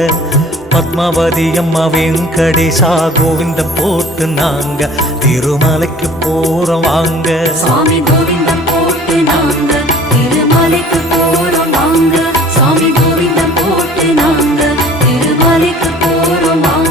பத்மாவதி அம்மா வெங்கடேசா கோவிந்தம் போட்டு நாங்க திருமலைக்கு போறோம் வாங்க. சுவாமி கோவிந்தம் போட்டு நாங்க திருமலைக்கு போறோம் வாங்க. சுவாமி கோவிந்தம் போட்டு நாங்க திருமலைக்கு போறோம் வாங்க.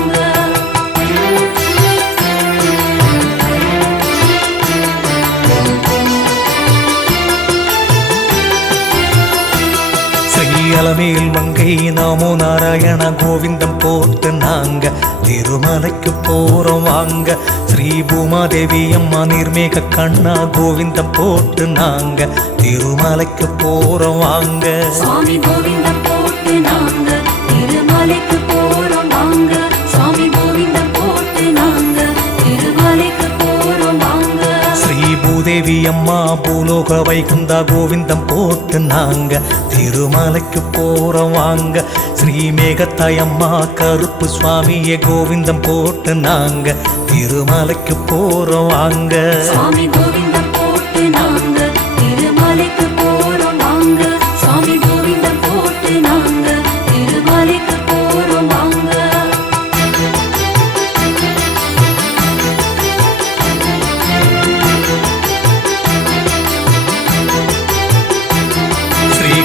அலமேல் மங்கை நமோ நாராயண கோவிந்தம் போட்டு நாங்க திருமலைக்கு போறோம் வாங்க. ஸ்ரீ பூமாதேவி அம்மா நிர்மேக கண்ணா கோவிந்தம் போட்டு நாங்க திருமலைக்கு போறோம் வாங்க. சுவாமி கோவிந்தம் போட்டு நாங்க திருமலைக்கு போறோம் வாங்க. சுவாமி கோவிந்தம் போட்டு நாங்க திருமலைக்கு போறோம் வாங்க. ஸ்ரீ பூதேவி அம்மா பூலோக வைகுந்தா கோவிந்தம் போட்டு நாங்க திருமலைக்கு போறோம் வாங்க. ஸ்ரீ மேகத்தாய் அம்மா கருப்பு சுவாமியே கோவிந்தம் போட்டு நாங்க திருமலைக்கு போறோம் வாங்க. சுவாமி கோவிந்தம் போட்டு நாங்க திருமலைக்கு போறோம் வாங்க. சுவாமி கோவிந்தம் போட்டு நாங்க திருமலைக்கு போறோம் வாங்க.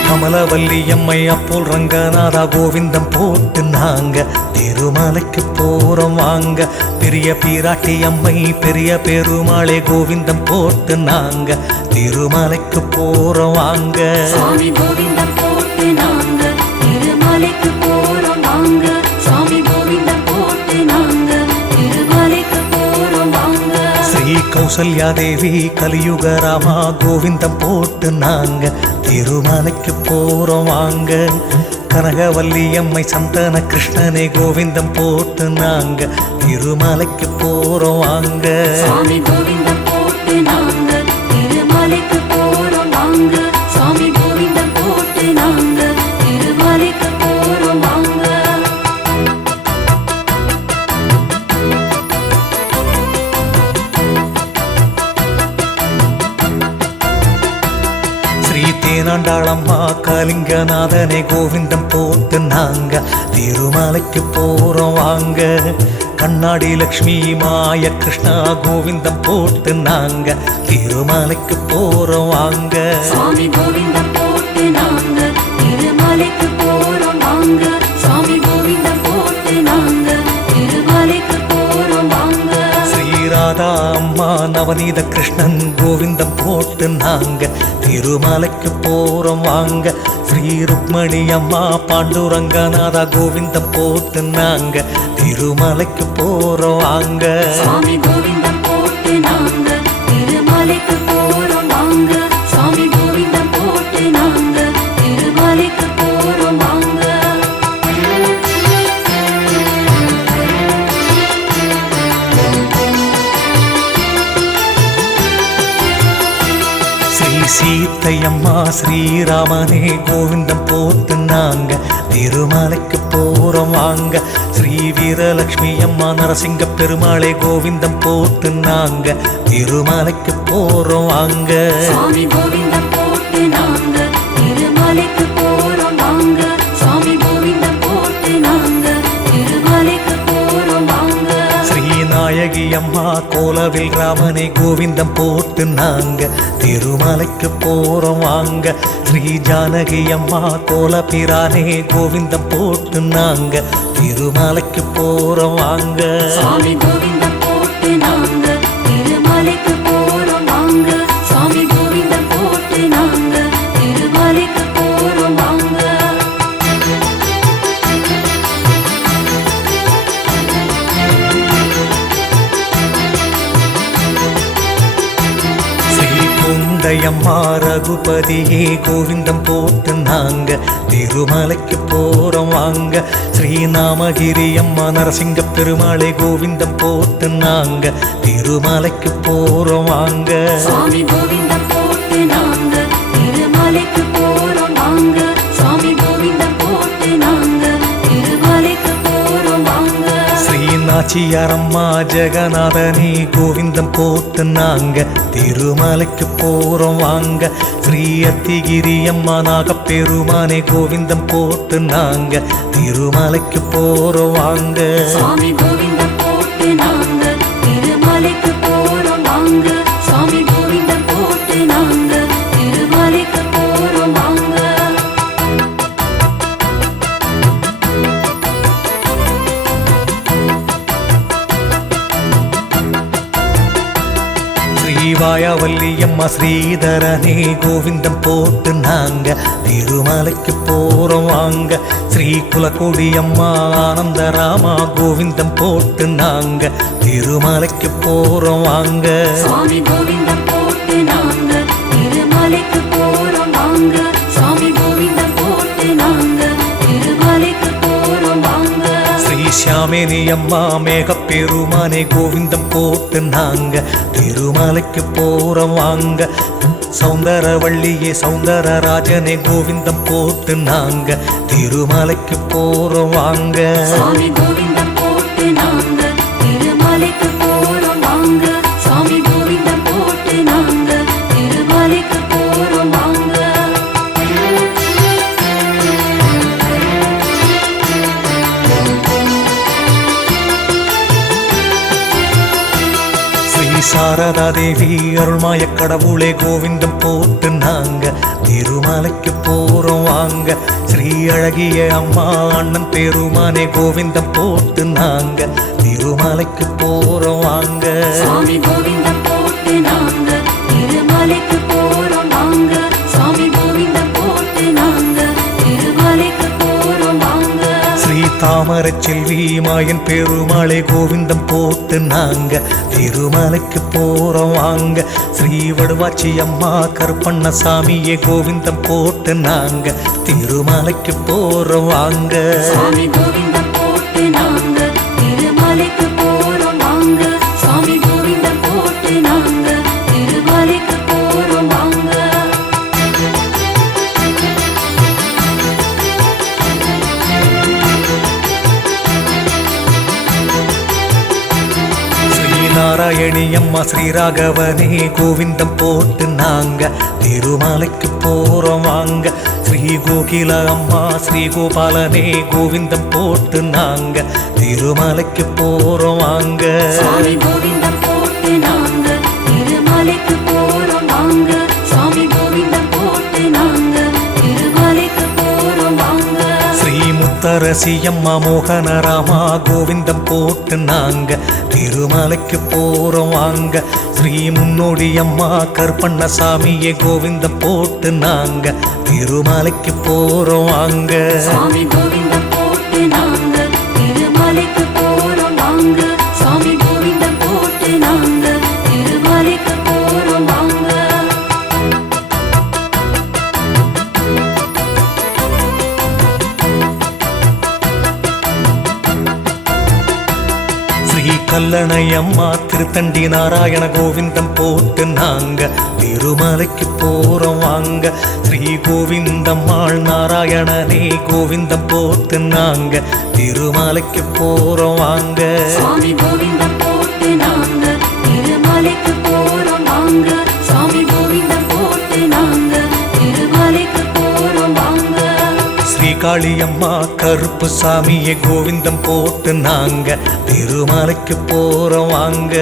கமலவல்லி அம்மை அப்போல் ரங்கநாதா கோவிந்தம் போட்டு நாங்க திருமலைக்கு போறோம் வாங்க. பெரிய பிராட்டி அம்மை பெரிய பெருமாளே கோவிந்தம் போட்டு நாங்க திருமலைக்கு போறோம் வாங்க. சுவாமி கோவிந்தம் போட்டு நாங்க திருமலைக்கு போறோம் வாங்க. சுவாமி கோவிந்தம் போட்டு நாங்க திருமலைக்கு போறோம் வாங்க. ஸ்ரீ கௌசல்யா தேவி கலியுக ராமா கோவிந்தம் போட்டு நாங்க திருமலைக்கு போறோம் வாங்க. கனகவல்லி அம்மை சந்தன கிருஷ்ணனே கோவிந்தம் போட்டு நாங்க திருமலைக்கு போறோம் வாங்க. சுவாமி கோவிந்தம் போட்டு நாங்க திருமலைக்கு போறோம் வாங்க. சுவாமி கோவிந்தம் போட்டு நாங்க திருமலைக்கு போறோம் வாங்க. தேனாண்டாளம்மா கலிங்கநாதனே கோவிந்தம் போட்டு நாங்க திருமலைக்கு போறோம் வாங்க. கண்ணாடி லக்ஷ்மி மாய கிருஷ்ணா கோவிந்தம் போட்டு நாங்க திருமலைக்கு போறோம் வாங்க. சுவாமி கோவிந்தம் போட்டு நாங்க திருமலைக்கு போறோம் வாங்க. சுவாமி கோவிந்தம் போட்டு நாங்க திருமலைக்கு போறோம் வாங்க. ஸ்ரீராதா அம்மா நவநீத கிருஷ்ணன் கோவிந்தம் போட்டு நாங்க திருமலைக்கு போறோம் வாங்க. ஸ்ரீ ருக்மணி அம்மா பாண்டுரங்கநாதா கோவிந்தம் போட்டு நாங்க திருமலைக்கு போறோம் வாங்க. சுவாமி கோவிந்தம் போட்டு நாங்க திருமலைக்கு போறோம் வாங்க. சுவாமி கோவிந்தம் போட்டு நாங்க திருமலைக்கு போறோம் வாங்க. சீத்தையம்மா ஸ்ரீராமனே கோவிந்தம் போட்டு நாங்க திருமலைக்கு போறோம் வாங்க. ஸ்ரீ வீரலட்சுமி அம்மா நரசிங்க பெருமாளே கோவிந்தம் போட்டு நாங்க திருமலைக்கு போறோம் வாங்க. சுவாமி கோவிந்தம் போட்டு நாங்க திருமலைக்கு போறோம் வாங்க. சுவாமி கோவிந்தம் போட்டு நாங்க திருமலைக்கு போறோம் வாங்க. ஸ்ரீநாயகி அம்மா கோலவில் ராமனே கோவிந்தம் போட்டு நாங்க திருமலைக்கு போறோம் வாங்க. ஸ்ரீ ஜானகி அம்மா கோலபிரானே கோவிந்தம் போட்டு நாங்க திருமலைக்கு போறோம் வாங்க. சுவாமி கோவிந்தம் போட்டு நாங்க திருமலைக்கு போறோம் வாங்க. சுவாமி கோவிந்தம் போட்டு நாங்க திருமலைக்கு போறோம் வாங்க. அம்மா ரகுபதியே கோவிந்தம் போட்டு நாங்க திருமலைக்கு போறோம் வாங்க. ஸ்ரீநாமகிரி அம்மா நரசிங்க பெருமாளே கோவிந்தம் போட்டு நாங்க திருமலைக்கு போறோம் வாங்க. சுவாமி கோவிந்தம் போட்டு நாங்க திருமலைக்கு போறோம் வாங்க. சுவாமி கோவிந்தம் போட்டு நாங்க திருமலைக்கு போறோம் வாங்க. ஸ்ரீநாச்சி நாச்சியாரம்மா ஜெகநாதனே கோவிந்தம் போட்டு நாங்க திருமலைக்கு போறோம் வாங்க. ஸ்ரீ அத்திகிரி அம்மா நாகப்பெருமானே கோவிந்தம் போட்டு நாங்க திருமலைக்கு போறோம் வாங்க. சுவாமி கோவிந்தம் போட்டு நாங்க திருமலைக்கு போறோம் வாங்க. சுவாமி கோவிந்தம் போட்டு நாங்க திருமலைக்கு போறோம் வாங்க. ஸ்ரீவாயாவல்லி அம்மா ஸ்ரீதரனே கோவிந்தம் போட்டு நாங்க திருமலைக்கு போறோம் வாங்க. ஸ்ரீ குலக்கோடி அம்மா ஆனந்தராமா கோவிந்தம் போட்டு நாங்க திருமலைக்கு போறோம் வாங்க. சுவாமி கோவிந்தம் போட்டு நாங்க திருமலைக்கு போறோம் வாங்க. சுவாமி கோவிந்தம் போட்டு நாங்க திருமலைக்கு போறோம் வாங்க. ஸ்ரீ ஷியாமேனி அம்மா மேகப்பெருமானே கோவிந்தம் போட்டு நாங்க திருமலைக்கு போறோம் வாங்க. சௌந்தரவள்ளியே சௌந்தரராஜனே கோவிந்தம் போட்டு நாங்க திருமலைக்கு போறோம் வாங்க. சுவாமி கோவிந்தம் போட்டு நாங்க திருமலைக்கு போறோம் வாங்க. சுவாமி கோவிந்தம் போட்டு நாங்க திருமலைக்கு போறோம் வாங்க. ஸ்ரீ சாரதா தேவி அருள்மாய கடவுளே கோவிந்தம் போட்டு நாங்க திருமலைக்கு போறோம் வாங்க. ஸ்ரீ அழகிய அம்மா அண்ணன் பெருமானே கோவிந்தம் போட்டு நாங்க திருமலைக்கு போறோம் வாங்க. சுவாமி கோவிந்தம் போட்டு நாங்க திருமலைக்கு போறோம் வாங்க. சுவாமி கோவிந்தம் போட்டு நாங்க திருமலைக்கு போறோம் வாங்க. ஸ்ரீ தாமரை செல்வி மாயன் பெருமாளே கோவிந்தம் போட்டு நாங்க திருமலைக்கு போறோம் வாங்க. ஸ்ரீ வடுவாச்சி அம்மா கருப்பண்ணசாமியே கோவிந்தம் போட்டு நாங்க திருமலைக்கு போறோம் வாங்க. சுவாமி கோவிந்தம் போட்டு நாங்க திருமலைக்கு போறோம் வாங்க. சுவாமி கோவிந்தம் போட்டு நாங்க திருமலைக்கு போறோம் வாங்க. நாராயணி அம்மா ஸ்ரீராகவனே கோவிந்தம் போட்டு நாங்க திருமலைக்கு போறோம் வாங்க. ஸ்ரீ கோகில அம்மா ஸ்ரீ கோபாலனே கோவிந்தம் போட்டு நாங்க திருமலைக்கு போறோம் வாங்க. சுவாமி கோவிந்தம் போட்டு நாங்க திருமலைக்கு போறோம் வாங்க. சுவாமி கோவிந்தம் போட்டு நாங்க திருமலைக்கு போறோம் வாங்க. ஸ்ரீ முத்தரசி அம்மா மோகனராமா கோவிந்தம் போட்டு நாங்க திருமலைக்கு போறோம் வாங்க. ஸ்ரீ முன்னோடி அம்மா கருப்பண்ணசாமியே கோவிந்தம் போட்டு நாங்க திருமலைக்கு போறோம் வாங்க. சுவாமி கோவிந்தம் போட்டு நாங்க திருமலைக்கு போறோம் வாங்க. சுவாமி கோவிந்தம் போட்டு நாங்க திருமலைக்கு போறோம் வாங்க. ஸ்ரீ கல்லணை அம்மா திருத்தண்டி நாராயண கோவிந்தம் போட்டு நாங்க திருமலைக்கு போறோம் வாங்க. ஸ்ரீ கோவிந்தம்மாள் நாராயணனே கோவிந்தம் போட்டு நாங்க திருமலைக்கு போறோம் வாங்க. சுவாமி கோவிந்தம் போட்டு நாங்க திருமலைக்கு போறோம் வாங்க. சுவாமி கோவிந்தம் போட்டு நாங்க திருமலைக்கு போறோம் வாங்க. ஸ்ரீ காளியம்மா கருப்பு சாமியே கோவிந்தம் போட்டு நாங்க திருமலைக்கு போறோம் வாங்க.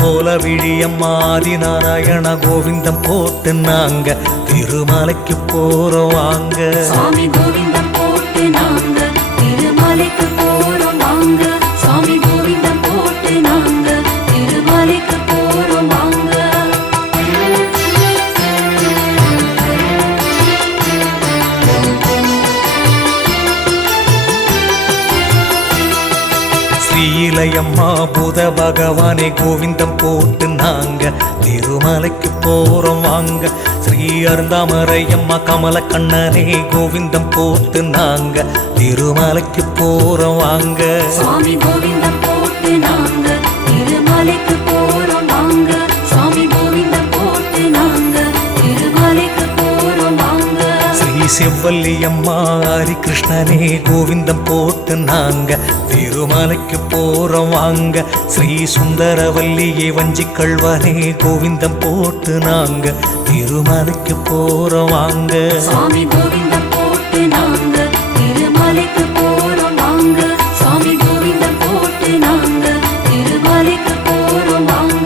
கோலவிழியம்மா ஆதிநாராயண கோவிந்தம் போட்டு நாங்க திருமலைக்கு போறோம் வாங்க. சுவாமி கோவிந்தம் போட்டு நாங்க திருமலைக்கு போறோம் வாங்க. சுவாமி கோவிந்தம் போட்டு நாங்க திருமலைக்கு போறோம் வாங்க. ஸ்ரீலையம்மா புத பகவானே கோவிந்தம் போட்டு நாங்க திருமலைக்கு போறோம் வாங்க. ஸ்ரீ அருந்தாமரையம்மா கமல கண்ணனே கோவிந்தம் போட்டு நாங்க திருமலைக்கு போறோம் வாங்க. சுவாமி கோவிந்தம் போட்டு நாங்க திருமலைக்கு போறோம் வாங்க. சுவாமி கோவிந்தம் போட்டு நாங்க திருமலைக்கு போறோம் வாங்க. ஸ்ரீ செவ்வல்லி அம்மா ஹரி கிருஷ்ணனே கோவிந்தம் போட்டு நாங்க திருமலைக்கு போறோம் வாங்க. ஸ்ரீ சுந்தரவல்லியே வஞ்சி கள்வனே கோவிந்தம் போட்டு நாங்க திருமலைக்கு போறோம் வாங்க. சுவாமி கோவிந்தம் போட்டு நாங்க திருமலைக்கு போறோம் வாங்க. சுவாமி கோவிந்தம் போட்டு நாங்க திருமலைக்கு போறோம் வாங்க.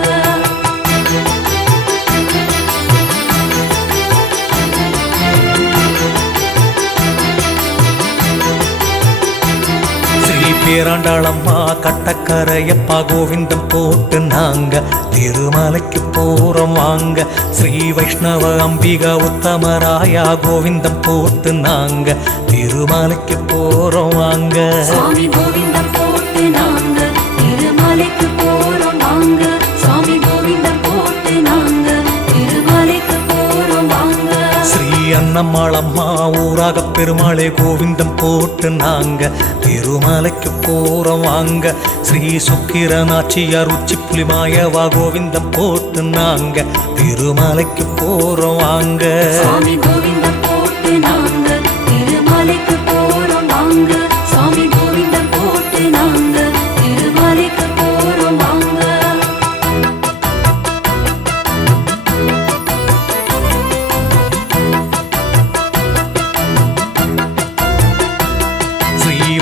பேராண்டாளம்மா கட்டக்கரையப்பா கோவிந்தம் போட்டு நாங்க திருமலைக்கு போறோம் வாங்க. ஸ்ரீ வைஷ்ணவ அம்பிகா உத்தமராயா கோவிந்தம் போட்டு நாங்க திருமலைக்கு போறோம் வாங்க. சுவாமி கோவிந்தம் போட்டு நாங்க திருமலைக்கு போறோம் வாங்க. சுவாமி கோவிந்தம் போட்டு நாங்க திருமலைக்கு போறோம் வாங்க. ஸ்ரீ அன்னம்மாளம்மா ஊராக பெருமாளே கோவிந்தம் போட்டு நாங்க திருமலைக்கு போறோம் வாங்க. ஸ்ரீ சுக்கிரநாச்சியார் உச்சி புலிமாயவா கோவிந்தம் போட்டு நாங்க திருமலைக்கு போறோம் வாங்க. சுவாமி கோவிந்தம் போட்டு நாங்க திருமலைக்கு போறோம் வாங்க. சுவாமி கோவிந்தம் போட்டு நாங்க திருமலைக்கு போறோம் வாங்க.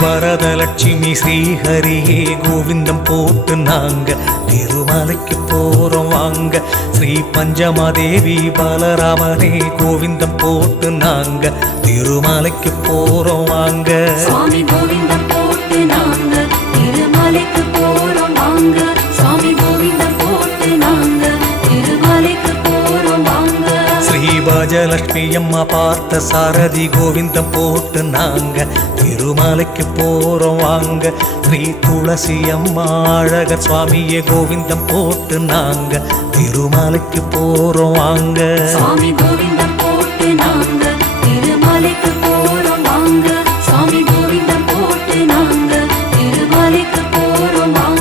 வரதலட்சுமி ஸ்ரீஹரியே கோவிந்தம் போட்டு நாங்க திருமலைக்கு போறோம் வாங்க. ஸ்ரீ பஞ்சமாதேவி பாலராமனே கோவிந்தம் போட்டு நாங்க திருமலைக்கு போறோம் வாங்க. சுவாமி கோவிந்தம் போட்டு நாங்க திருமலைக்கு போறோம் வாங்க. சுவாமி கோவிந்தம் போட்டு நாங்க திருமலைக்கு போறோம் வாங்க. ஸ்ரீ பாஜலட்சுமி அம்மா பார்த்த சாரதி கோவிந்தம் போட்டு நாங்க திருமலைக்கு போறோம் வாங்க. ஸ்ரீ துளசி அம்மா அழகர் சுவாமியே கோவிந்தம் போட்டு நாங்க திருமலைக்கு போறோம் வாங்க. சுவாமி கோவிந்தம் போட்டு நாங்க திருமலைக்கு போறோம் வாங்க. சுவாமி கோவிந்தம் போட்டு நாங்க திருமலைக்கு போறோம் வாங்க.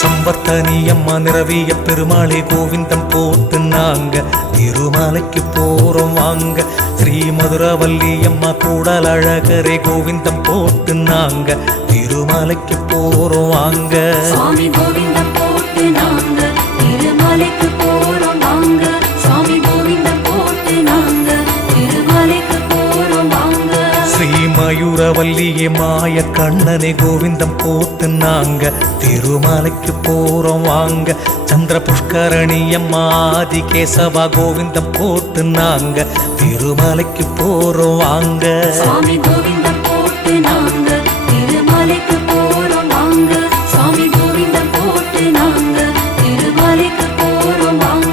சம்பர்த்தனி அம்மா நிறவிய பெருமாளே கோவிந்தம் போட்டு நாங்க திருமலைக்கு போறோம் வாங்க. ஸ்ரீ மதுரவல்லி அம்மா கூடல் அழகரே கோவிந்தம் போட்டு நாங்க திருமலைக்கு போறோம் வாங்க. சுவாமி கோவிந்தம் போட்டு நாங்க திருமலைக்கு போறோம் வாங்க. சுவாமி கோவிந்தம் போட்டு நாங்க திருமலைக்கு போறோம் வாங்க. ஸ்ரீ மயூரவல்லியே மாய கண்ணனே கோவிந்தம் போட்டு நாங்க திருமலைக்கு போறோம் வாங்க. சந்திர புஷ்கரணி அம்மா ஆதி கேசவா கோவிந்தம் போட்டு நாங்க திருமலைக்கு போறோம் வாங்க. சுவாமி கோவிந்தம் போட்டு நாங்க திருமலைக்கு போறோம் வாங்க. சுவாமி கோவிந்தம் போட்டு நாங்க திருமலைக்கு போறோம் வாங்க.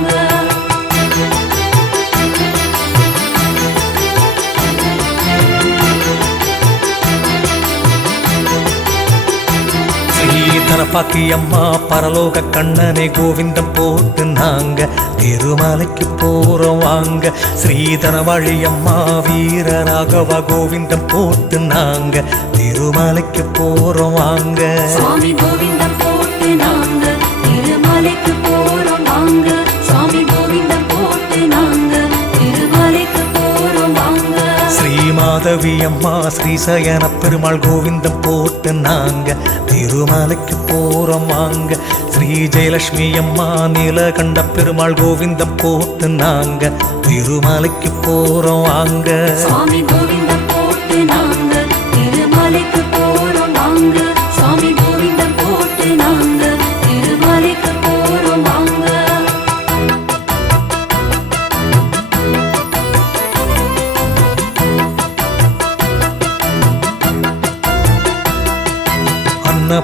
தனப்பாக்கி அம்மா பரலோக கண்ணனே கோவிந்தம் போட்டு நாங்க திருமலைக்கு போறோம் வாங்க. ஸ்ரீதனவாழி அம்மா வீரராகவா கோவிந்தம் போட்டு நாங்க திருமலைக்கு போறோம் வாங்க. சுவாமி கோவிந்தம் போட்டு நாங்க திருமலைக்கு போறோம் வாங்க. சுவாமி கோவிந்தம் போட்டு நாங்க திருமலைக்கு போறோம் வாங்க. ஸ்ரீ மாதவி அம்மா ஸ்ரீசயன பெருமாள் கோவிந்தம் போட்டு நாங்க திருமலைக்கு போறோம் வாங்க. ஸ்ரீ ஜெயலட்சுமி அம்மா நீலகண்ட பெருமாள் கோவிந்தம் போட்டு நாங்க திருமலைக்கு போறோம் வாங்க. சுவாமி கோவிந்தம் போட்டு நாங்க திருமலைக்கு போறோம் வாங்க. சுவாமி கோவிந்தம் போட்டு நாங்க திருமலைக்கு போறோம் வாங்க.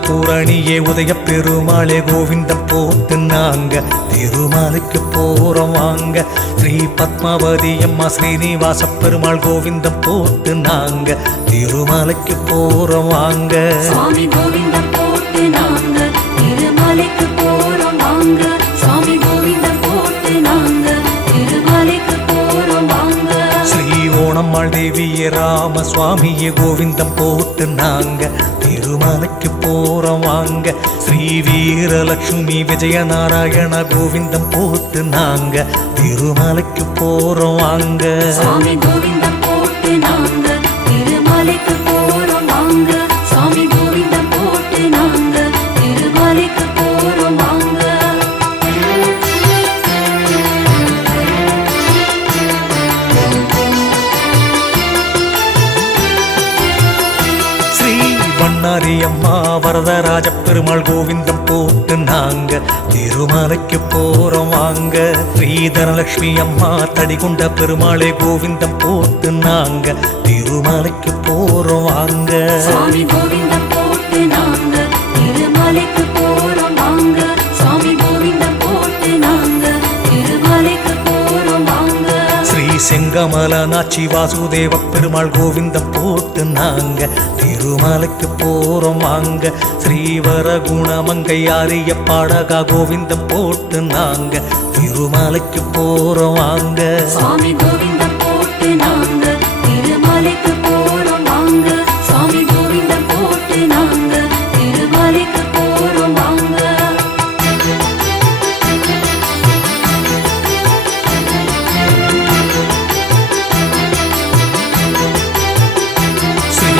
பூரணியே உதய பெருமாளே கோவிந்தம் போட்டு நாங்க திருமலைக்கு போறோம் வாங்க. ஸ்ரீ பத்மாவதி அம்மா ஸ்ரீனிவாச பெருமாள் கோவிந்தம் போட்டு நாங்க திருமலைக்கு போறோம் வாங்க. சுவாமி கோவிந்தம் போட்டு நாங்க திருமலைக்கு போறோம் வாங்க. சுவாமி கோவிந்தம் போட்டு நாங்க திருமலைக்கு போறோம் வாங்க. ஸ்ரீ ஓணம்மாள் தேவியே ராம சுவாமியே கோவிந்தம் போட்டு நாங்க திருமலைக்கு திருமலைக்கு போறோம் வாங்க. ஸ்ரீ வீரலட்சுமி விஜயநாராயண கோவிந்தம் போட்டு நாங்க திருமலைக்கு போறோம் வாங்க. சாமி கோவிந்தம் போட்டு நாங்க திருமலைக்கு போறோம் வாங்க. சாமி கோவிந்தம் போட்டு நாங்க திருமலைக்கு போறோம் வாங்க. ஸ்ரீ பண்ணாரி அம்மா வரதராஜ பெருமாள் கோவிந்தம் போட்டு நாங்க திருமலைக்கு போறோம் வாங்க. ஸ்ரீ தனலட்சுமி அம்மா தடிகுண்ட பெருமாளே கோவிந்தம் போட்டு நாங்க திருமலைக்கு போறோம் வாங்க. சாமி கோவிந்தம் போட்டு நாங்க திருமலைக்கு போறோம் வாங்க. சாமி கோவிந்தம் போட்டு நாங்க திருமலைக்கு போறோம் வாங்க. ஸ்ரீ செங்கமல நாச்சி வாசுதேவ பெருமாள் கோவிந்தம் போட்டு நாங்க திருமலைக்கு போறோம் வாங்க. ஸ்ரீவர குணமங்கையாரிய பாடகா கோவிந்தம் போட்டு நாங்க திருமலைக்கு போறோம் வாங்க. சாமி கோவிந்தம் போட்டு நாங்க திருமலைக்கு போறோம் வாங்க. சாமி கோவிந்தம் போட்டு நாங்க திருமலைக்கு போறோம் வாங்க. ஸ்ரீ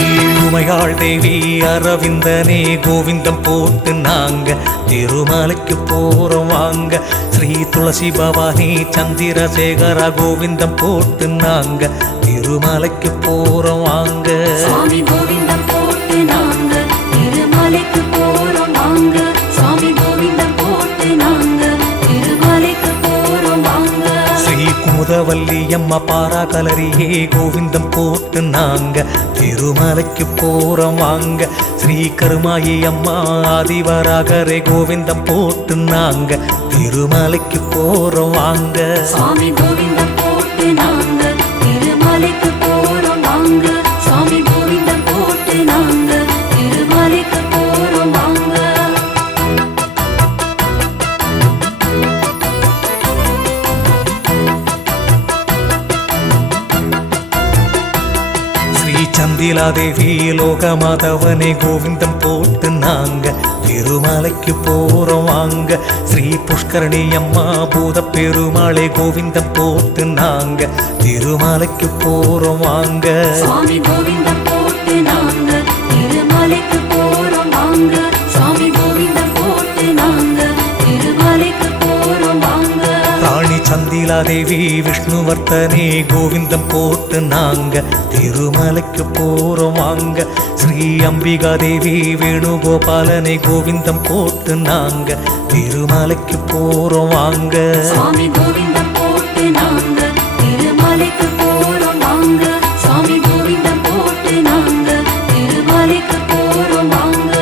உமையாள் தேவி அரவிந்தனே கோவிந்தம் போட்டு நாங்க திருமலைக்கு போறோம் வாங்க. ஸ்ரீ துளசி பவானி சந்திரசேகர கோவிந்தம் போட்டு நாங்க திருமலைக்கு போறோம் வாங்க. சாமி கோவிந்தம் போட்டு நாங்க திருமலைக்கு போறோம் வாங்க. சாமி கோவிந்தம் போட்டு நாங்க திருமலைக்கு போறோம் வாங்க. ஸ்ரீ குமுதவல்லி அம்மா பாரா கலரியே கோவிந்தம் போட்டு நாங்க திருமலைக்கு போறோம் வாங்க. ஸ்ரீ கருமாயி அம்மா ஆதிவராகரே கோவிந்தம் போட்டு நாங்க திருமலைக்கு போறோம் வாங்க. சாமி கோவிந்தம் போட்டு நாங்க திருமலைக்கு போறோம் வாங்க. சாமி கோவிந்தம் போட்டு நாங்க திருமலைக்கு போறோம் வாங்க. ஸ்ரீ சந்திலாதேவி லோகமாதவனே கோவிந்தம் போட்டு நாங்க திருமலைக்கு போறோம் வாங்க. ஸ்ரீ புஷ்கரணி அம்மா பூத பெருமாளே கோவிந்தம் போட்டு நாங்க திருமலைக்கு போறோம் வாங்க. சாமி கோவிந்தம் போட்டு நாங்க திருமலைக்கு போறோம் வாங்க. சாமி கோவிந்தம் போட்டு நாங்க திருமலைக்கு போறோம் வாங்க. ராணி சந்திலாதேவி விஷ்ணுவர்த்தனே கோவிந்தம் போட்டு நாங்க திருமலைக்கு போறோம் வாங்க. ஸ்ரீ அம்பிகா தேவி வேணுகோபாலனை கோவிந்தம் போட்டு நாங்க திருமலைக்கு போறோம் வாங்க. சாமி கோவிந்தம் போட்டு நாங்க திருமலைக்கு போறோம் வாங்க. சாமி கோவிந்தம் போட்டு நாங்க திருமலைக்கு போறோம் வாங்க.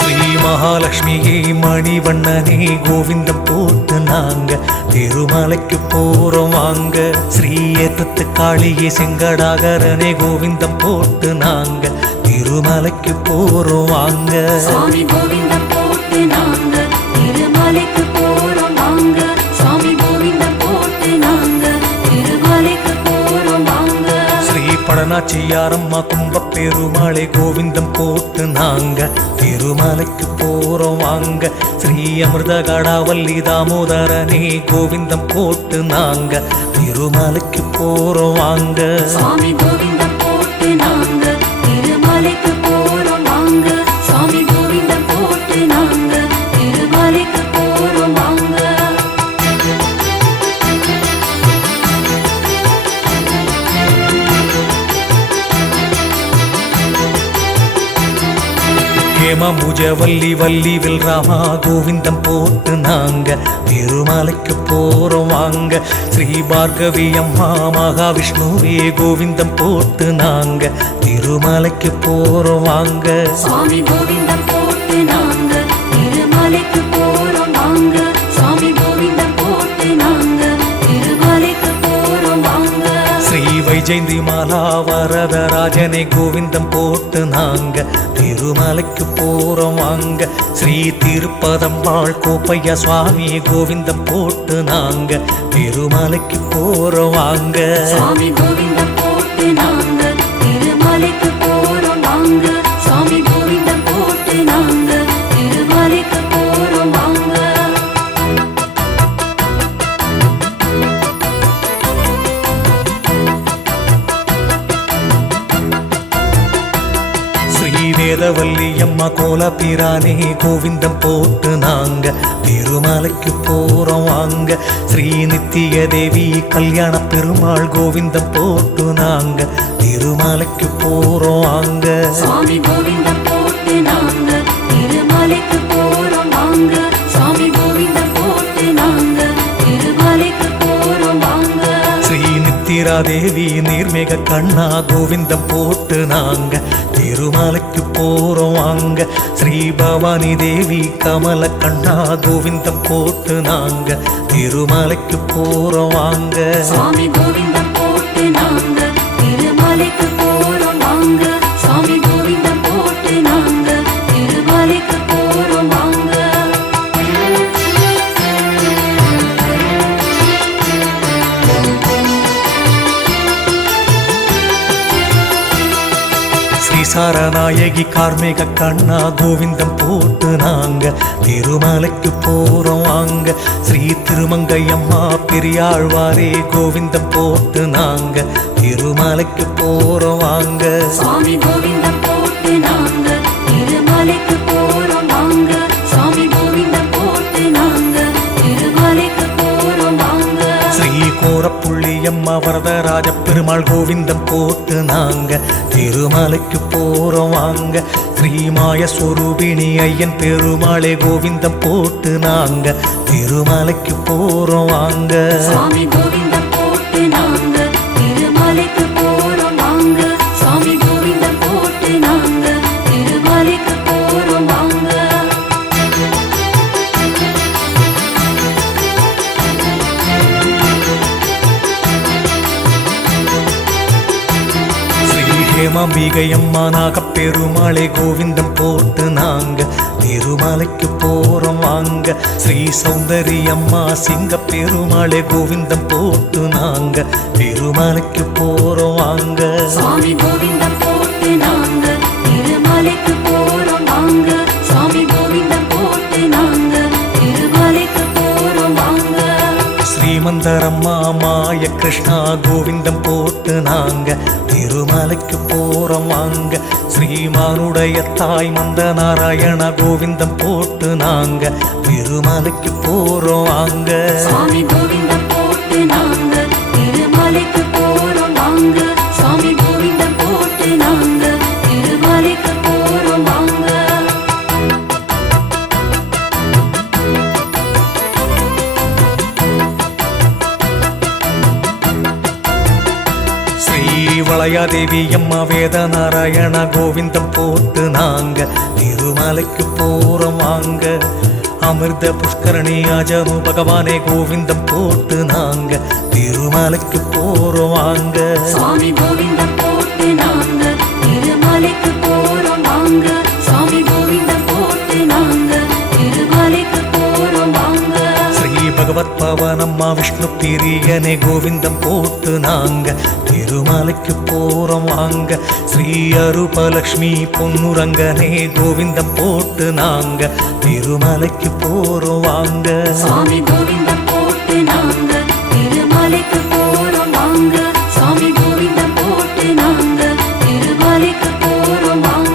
ஸ்ரீ மகாலட்சுமியே மணிவண்ணனே கோவிந்தம் போட்டு நாங்க திருமலைக்கு போறோம் வாங்க. ஸ்ரீ ஏத்தத்து காளியே செங்கடாகரனே கோவிந்தம் போட்டு நாங்க திருமலைக்கு போறோம் வாங்க. சாமி கோவிந்தம் போட்டு நாங்க திருமலைக்கு போறோம் வாங்க. சாமி கோவிந்தம் போட்டு நாங்க திருமலைக்கு போறோம் வாங்க. ஸ்ரீ படனாச்சியாரம்மா கும்ப பெருமாளே கோவிந்தம் போட்டு நாங்க திருமலைக்கு போறோம் வாங்க. ஸ்ரீ அமிர்த கடாவல்லி தாமோதரனே கோவிந்தம் போட்டு நாங்க திருமலைக்கு போறோம் வாங்க. சாமி கோவிந்தம் போட்டு நாங்க திருமலைக்கு போறோம் வாங்க. சாமி கோவிந்தம் போட்டு நாங்க திருமலைக்கு போறோம் வாங்க. ஹேமமுஜ வல்லி வல்லி வில்ராமா கோவிந்தம் போட்டு நாங்க திருமலைக்கு போறோம் வாங்க. ஸ்ரீ பார்கவி அம்மா மகாவிஷ்ணுவே கோவிந்தம் போட்டு நாங்க திருமலைக்கு போறோம் வாங்க. சாமி கோவிந்தம் போட்டு நாங்க திருமலைக்கு போறோம் வாங்க. சாமி கோவிந்தம் போட்டு நாங்க திருமலைக்கு போறோம் வாங்க. ஸ்ரீ வைஜெயந்தி மாலா வரதராஜனை கோவிந்தம் போட்டு நாங்க திருமலைக்கு போறோம் வாங்க. ஸ்ரீ திருப்பதம்பாள் கோப்பையா சுவாமி கோவிந்தம் போட்டு நாங்க திருமலைக்கு போறோம் வாங்க. சுவாமி கோவிந்தம் போட்டு நாங்க திருமலைக்கு போறோம் வாங்க. சுவாமி கோவிந்தம் போட்டு நாங்க திருமலைக்கு போறோம் வாங்க. ஸ்ரீவேதவல்லி அம்மா கோலப்பிரானே கோவிந்தம் போட்டு நாங்க திருமலைக்கு போறோம் வாங்க. ஸ்ரீ நித்திய தேவி கல்யாண பெருமாள் கோவிந்தம் போட்டு நாங்க திருமலைக்கு போறோம் வாங்க. சுவாமி கோவிந்தம் போட்டு நாங்க திருமலைக்கு போறோம் வாங்க. சுவாமி கோவிந்தம் போட்டு நாங்க திருமலைக்கு போறோம் வாங்க. ஸ்ரீ நித்திரா தேவி நீர்மேக கண்ணா கோவிந்தம் போட்டு நாங்க திருமலைக்கு போறோம் வாங்க. ஸ்ரீ பவானி தேவி கமல கண்ணா கோவிந்தம் போட்டு நாங்க திருமலைக்கு போறோம் வாங்க. சுவாமி கோவிந்தம் போட்டு நாங்க திருமலைக்கு போறோம் வாங்க. சுவாமி கோவிந்தம் போட்டு நாங்க திருமலைக்கு போறோம் வாங்க. ஸ்ரீ சாரநாயகி கார்மேக கண்ணா கோவிந்தம் போட்டு நாங்க திருமலைக்கு போறோம் வாங்க. ஸ்ரீ திருமங்கையம்மா பெரியாழ்வாரே கோவிந்தம் போட்டு நாங்க திருமலைக்கு போறோம் வாங்க. சுவாமி கோவிந்தம் போட்டு நாங்க திருமலைக்கு போறோம் வாங்க. சுவாமி கோவிந்தம் போட்டு நாங்க திருமலைக்கு போறோம் வாங்க. ஸ்ரீ கோரப்புள்ளியம்மா வரதராஜ பெருமாள் கோவிந்தம் போட்டு நாங்க திருமலைக்கு போறோம் வாங்க. ஸ்ரீ மாயஸ்வரூபிணி ஐயன் பெருமாளே கோவிந்தம் போட்டு நாங்க திருமலைக்கு போறோம் வாங்க. சுவாமி கோவிந்தம் போட்டு நாங்க திருமலைக்கு போறோம் வாங்க. சுவாமி கோவிந்தம் போட்டு நாங்க திருமலைக்கு போறோம் வாங்க. ஹேமாம்பிகையம்மா நாகப்பெருமாளே கோவிந்தம் போட்டு நாங்க திருமலைக்கு போறோம் வாங்க. ஸ்ரீ சௌந்தரியம்மா சிங்க பெருமாளே கோவிந்தம் போட்டு நாங்க திருமலைக்கு போறோம் வாங்க. சுவாமி கோவிந்தம் போட்டு நாங்க திருமலைக்கு போறோம் வாங்க. சுவாமி கோவிந்தம் போட்டு நாங்க திருமலைக்கு போறோம் வாங்க. ஸ்ரீமந்தரம்மா மாய கிருஷ்ணா கோவிந்தம் போட்டு நாங்க திருமலைக்கு போறோம் வாங்க. ஸ்ரீமானுடைய தாய் மந்த நாராயண கோவிந்தம் போட்டு நாங்க திருமலைக்கு போறோம் வாங்க. சுவாமி கோவிந்தம் போட்டு நாங்க திருமலைக்கு போறோம் வாங்க. சுவாமி கோவிந்தம் போட்டு நாங்க திருமலைக்கு போறோம் வாங்க. வளையாதேவி அம்மா வேத நாராயண கோவிந்தம் போட்டு நாங்க திருமலைக்கு போறோம் வாங்க. அமிர்த புஷ்கரணி அஜனு பகவானே கோவிந்தம் போட்டு நாங்க திருமலைக்கு போறோம் வாங்க. சுவாமி கோவிந்தம் போட்டு நாங்க திருமலைக்கு போறோம் வாங்க. சுவாமி கோவிந்தம் போட்டு நாங்க திருமலைக்கு போறோம் வாங்க. ஸ்ரீ பகவத் பவனம்மா விஷ்ணு பிரியனே கோவிந்தம் போட்டு நாங்க திருமலைக்கு போறோம் வாங்க. ஸ்ரீ அரூபலக்ஷ்மி பொன்னுரங்கனே கோவிந்தம் போட்டு நாங்க திருமலைக்கு போறோம் வாங்க. சுவாமி கோவிந்தம் போட்டு நாங்க திருமலைக்கு போறோம் வாங்க. சுவாமி கோவிந்தம் போட்டு நாங்க திருமலைக்கு போறோம் வாங்க.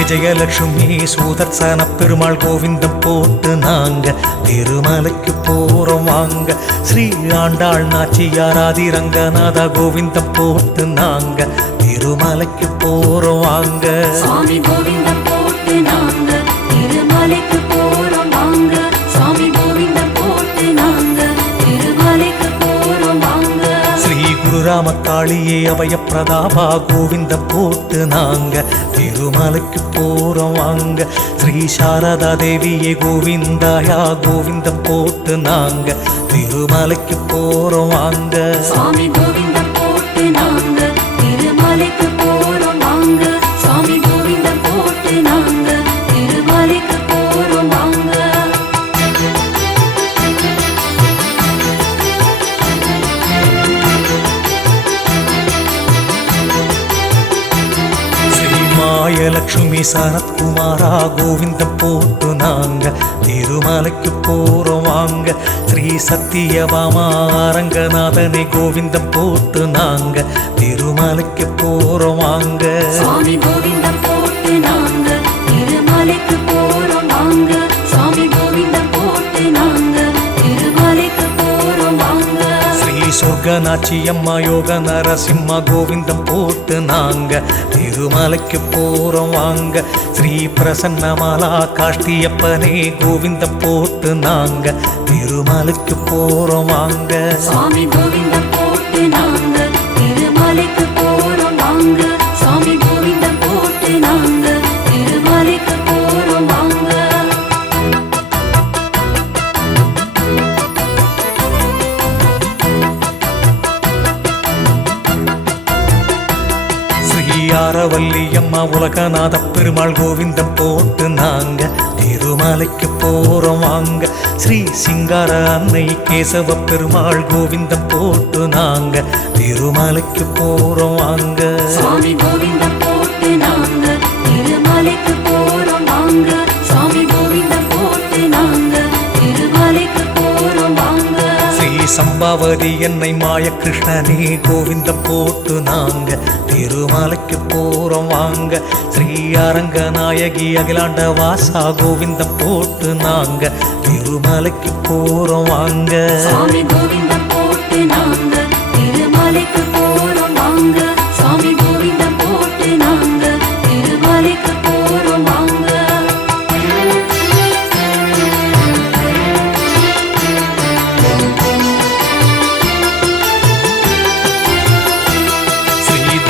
விஜயலட்சுமி சுதர்சன பெருமாள் கோவிந்தம் போட்டு நாங்க திருமலைக்கு போறோம் வாங்க. ஸ்ரீ ஆண்டாள் நாச்சியார் ஆதிரங்கநாத கோவிந்தம் போட்டு நாங்க திருமலைக்கு போறோம் வாங்க. சுவாமி கோவிந்தம் போட்டு நாங்க திருமலைக்கு போறோம் வாங்க. சுவாமி கோவிந்தம் போட்டு நாங்க திருமலைக்கு போறோம் வாங்க. ஸ்ரீ குருராம காளியே அபய பிரதாபா கோவிந்தம் போட்டு நாங்க திருமலைக்கு போறோம் வாங்க. ஸ்ரீ சாரதா தேவியே கோவிந்தாயா கோவிந்தம் போட்டு நாங்க திருமலைக்கு போறோம் வாங்க. சுவாமி கோவிந்தம் போட்டு நாங்க திருமலைக்கு போறோம் வாங்க. சுவாமி கோவிந்தம் போட்டு நாங்க திருமலைக்கு போறோம் வாங்க. மாயலட்சுமி சரத்குமாரா கோவிந்தம் போட்டு நாங்க திருமலைக்கு போறோம் வாங்க. ஸ்ரீ சத்தியபாமா அரங்கநாதனை கோவிந்தம் போட்டு நாங்க திருமலைக்கு போறோம் வாங்க. சுவாமி கோவிந்தம் போட்டு நாங்க திருமலைக்கு போறோம் வாங்க. சுவாமி கோவிந்தம் போட்டு நாங்க திருமலைக்கு போறோம் வாங்க. ஸ்ரீ சொர்க்கநாச்சி அம்மா யோக நரசிம்மா கோவிந்தம் போட்டு நாங்க திருமலைக்கு போறோம் வாங்க. ஸ்ரீ பிரசன்னமாலா காஷ்டியப்பனே கோவிந்தம் போட்டு நாங்க திருமலைக்கு போறோம் வாங்க. சுவாமி கோவிந்தம் போட்டு நாங்க திருமலைக்கு போறோம் வாங்க. சுவாமி கோவிந்தம் போட்டு நாங்க திருமலைக்கு போறோம் வாங்க. ஸ்ரீயாரவல்லி அம்மா உலகநாத பெருமாள் கோவிந்தம் போட்டு நாங்க திருமலைக்கு போறோம் வாங்க. ஸ்ரீ சிங்கார அன்னை கேசவ பெருமாள் கோவிந்தம் போட்டு நாங்க திருமலைக்கு போறோம் வாங்க. சுவாமி கோவிந்தம் போட்டு நாங்க திருமலைக்கு போறோம் வாங்க. சுவாமி கோவிந்தம் போட்டு நாங்க திருமலைக்கு போறோம் வாங்க. ஸ்ரீ சம்பாவதி என்னை மாய கிருஷ்ணனே கோவிந்தம் போட்டு நாங்க திருமலைக்கு போறோம் வாங்க. ஸ்ரீ அரங்க நாயகி அகிலாண்ட வாசா கோவிந்தம் போட்டு நாங்க திருமலைக்கு போறோம் வாங்க. சுவாமி கோவிந்தம் போட்டு நாங்க திருமலைக்கு போறோம் வாங்க. சுவாமி கோவிந்தம் போட்டு நாங்க திருமலைக்கு போறோம் வாங்க.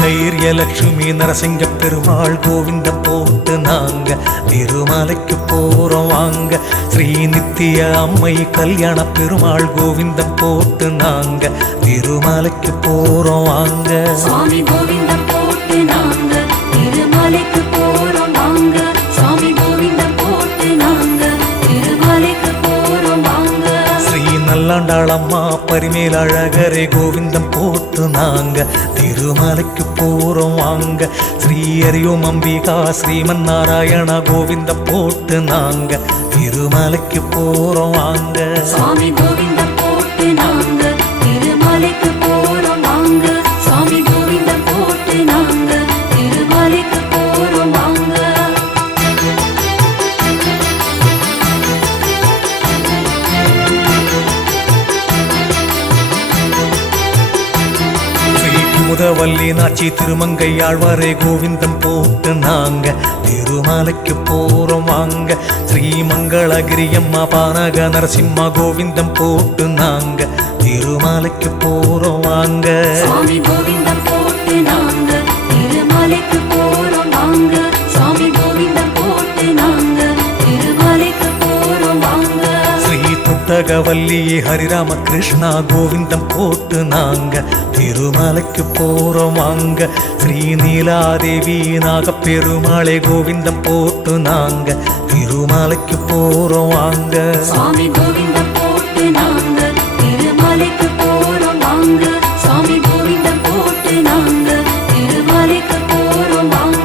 தைரியலட்சுமி நரசிங்க பெருமாள் கோவிந்தம் போட்டு நாங்க திருமலைக்கு போறோம் வாங்க. ஸ்ரீ நித்திய அம்மை கல்யாண பெருமாள் கோவிந்தம் போட்டு நாங்க திருமலைக்கு போறோம் வாங்க. சுவாமி கோவிந்தம் போட்டு நாங்க திருமலைக்கு போறோம் வாங்க. சுவாமி கோவிந்தம் போட்டு நாங்க திருமலைக்கு போறோம் வாங்க. ஸ்ரீ நல்லாண்டாளம்மா பரிமேல் அழகரே கோவிந்தம் போட்டு நாங்க திருமலைக்கு போறோம் வாங்க. ஸ்ரீ அரியோம் அம்பிகா ஸ்ரீமன் நாராயண கோவிந்தம் போட்டு நாங்க திருமலைக்கு போறோம் வாங்க. சுவாமி கோவிந்தம் போட்டு நாங்க திருமலைக்கு போறோம் வாங்க. சுவாமி கோவிந்தம் போட்டு நாங்க திருமலைக்கு போறோம் வாங்க. முதவல்லி நாச்சி திருமங்கை ஆழ்வாரே கோவிந்தம் போட்டு நாங்க திருமலைக்கு போறோம் வாங்க. ஸ்ரீ மங்களகிரி அம்மா பானக நரசிம்மா கோவிந்தம் போட்டு நாங்க திருமலைக்கு போறோம் வாங்க. சுவாமி கோவிந்தம் போட்டு நாங்க திருமலைக்கு போறோம் வாங்க. சுவாமி கோவிந்தம் போட்டு நாங்க திருமலைக்கு போறோம் வாங்க. ஸ்ரீ புத்தகவல்லி ஹரிராம கிருஷ்ணா கோவிந்தம் போட்டு நாங்க திருமலைக்கு போறோம் வாங்க. ஸ்ரீ நீலாதேவி நாகப்பெருமாளே கோவிந்தம் போட்டு நாங்க திருமலைக்கு போறோம் வாங்க. சுவாமி கோவிந்தம் போட்டு நாங்க திருமலைக்கு போறோம் வாங்க. சுவாமி கோவிந்தம் போட்டு நாங்க திருமலைக்கு போறோம் வாங்க.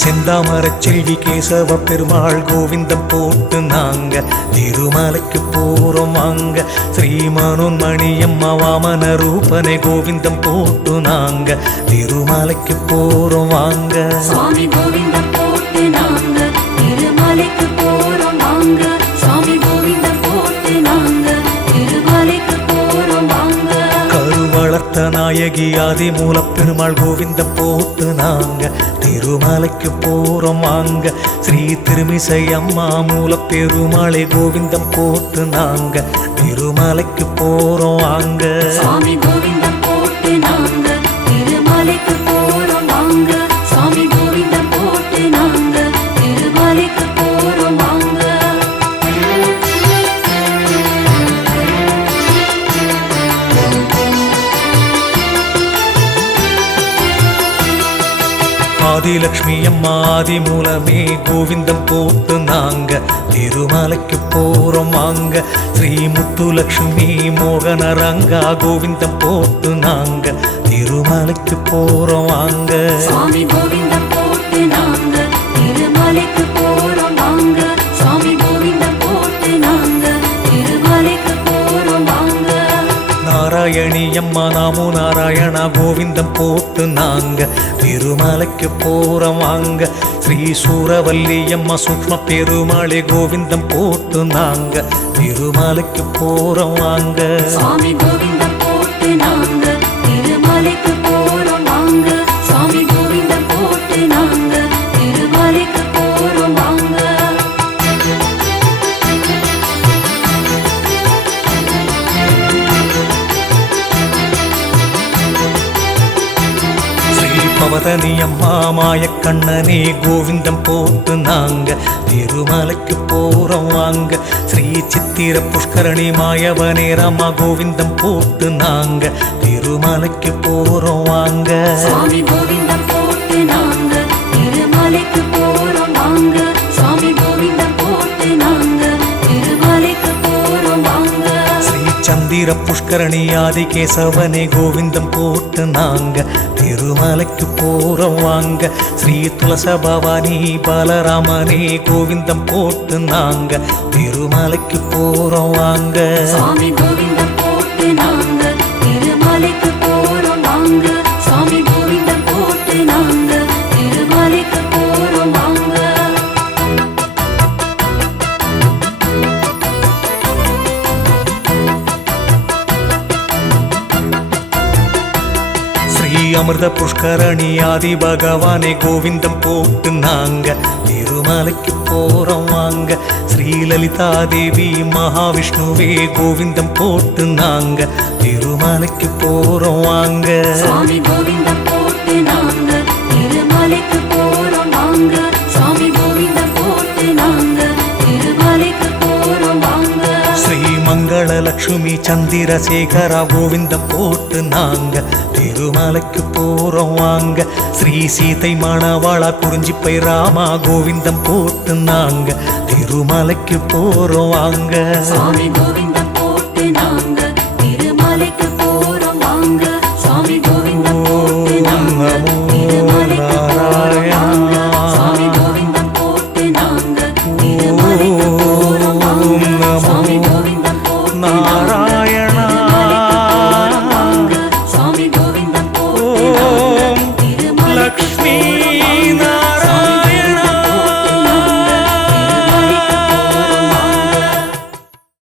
செந்தாமரச் செல்வி கேசவ பெருமாள் கோவிந்தம் போட்டு நாங்க திருமலைக்கு போறோம் வாங்க. ஸ்ரீ மனோன்மணியம்மா வாமன ரூபனை கோவிந்தம் போட்டு நாங்க திருமலைக்கு போறோம் வாங்க. சுவாமி கோவிந்தம் போட்டு நாங்க திருமலைக்கு போறோம் வாங்க. சுவாமி கோவிந்தம் போட்டு நாங்க திருமலைக்கு போறோம் வாங்க. கருவளர்த்த நாயகி ஆதி மூலப் பெருமாள் கோவிந்தம் போட்டு நாங்க திருமலைக்கு போறோம் வாங்க. ஸ்ரீ திருமிசை அம்மா மூலப் பெருமாளே கோவிந்தம் போட்டு நாங்க திருமலைக்கு போறோம் வாங்க. சாமி கோவிந்தம் போட்டு நாங்க திருமலைக்கு போறோம் வாங்க. சாமி கோவிந்தம் போட்டு நாங்க திருமலைக்கு போறோம் வாங்க. ஆதிலக்ஷ்மி அம்மா ஆதி மூலமே கோவிந்தம் போட்டு நாங்க திருமலைக்கு போறோம் வாங்க. ஸ்ரீ முத்துலக்ஷ்மி மோகன ரங்கா கோவிந்தம் போட்டு நாங்க திருமலைக்கு போறோம் வாங்க. சாமி கோவிந்தம் போட்டு நாங்க திருமலைக்கு போறோம் வாங்க. சாமி கோவிந்தம் போட்டு நாங்க திருமலைக்கு போறோம் வாங்க. நாராயணி அம்மா நாமோ நாராயணா கோவிந்தம் போட்டு நாங்க திருமலைக்கு போறோம் வாங்க. ஸ்ரீ சூரவல்லி அம்மா சூக்ஷ்ம பெருமாளே கோவிந்தம் போட்டு நாங்க திருமலைக்கு போறோம் வாங்க. சாமி கோவிந்தம் போட்டு நாங்க திருமலைக்கு போறோம் வாங்க. சாமி கோவிந்தம் போட்டு நாங்க திருமலைக்கு போறோம் வாங்க. பவதனி அம்மா மாயக்கண்ணனே கோவிந்தம் போட்டு நாங்க திருமலைக்கு போறோம் வாங்க. ஸ்ரீ சித்திர புஷ்கரணி மாயவனே ராமா கோவிந்தம் போட்டு நாங்க திருமலைக்கு போறோம் வாங்க. சாமி கோவிந்தம் போட்டு நாங்க திருமலைக்கு போறோம் வாங்க. சாமி கோவிந்தம் போட்டு நாங்க திருமலைக்கு போறோம் வாங்க. ஸ்ரீ சந்திர புஷ்கரணி ஆதி கேசவனே கோவிந்தம் போட்டு நாங்க திருமலைக்கு போறோம் வாங்க. ஸ்ரீ துளச பவானி பாலராமனே கோவிந்தம் போட்டு நாங்க திருமலைக்கு போறோம் வாங்க. சாமி கோவிந்தம் போட்டு நாங்க திருமலைக்கு போறோம் வாங்க. சாமி கோவிந்தம் போட்டு நாங்க திருமலைக்கு போறோம் வாங்க. ஸ்ரீ அமிர்த புஷ்கரணி ஆதி பகவானே கோவிந்தம் போட்டு நாங்க திருமலைக்கு போறோம் வாங்க. ஸ்ரீ லலிதா தேவி மகாவிஷ்ணுவே கோவிந்தம் போட்டு நாங்க திருமலைக்கு போறோம் வாங்க. சாமி கோவிந்தம் போட்டு நாங்க திருமலைக்கு போறோம் வாங்க. சாமி கோவிந்தம் போட்டு நாங்க திருமலைக்கு போறோம் வாங்க. ஸ்ரீ மங்கள லட்சுமி சந்திரசேகரா கோவிந்தம் போட்டு நாங்க திருமலைக்கு போறோம் வாங்க. ஸ்ரீ சீதை மணவாளா குறிஞ்சிப்பை ராமா கோவிந்தம் போட்டு நாங்க திருமலைக்கு போறோம் வாங்க. சாமி கோவிந்தம்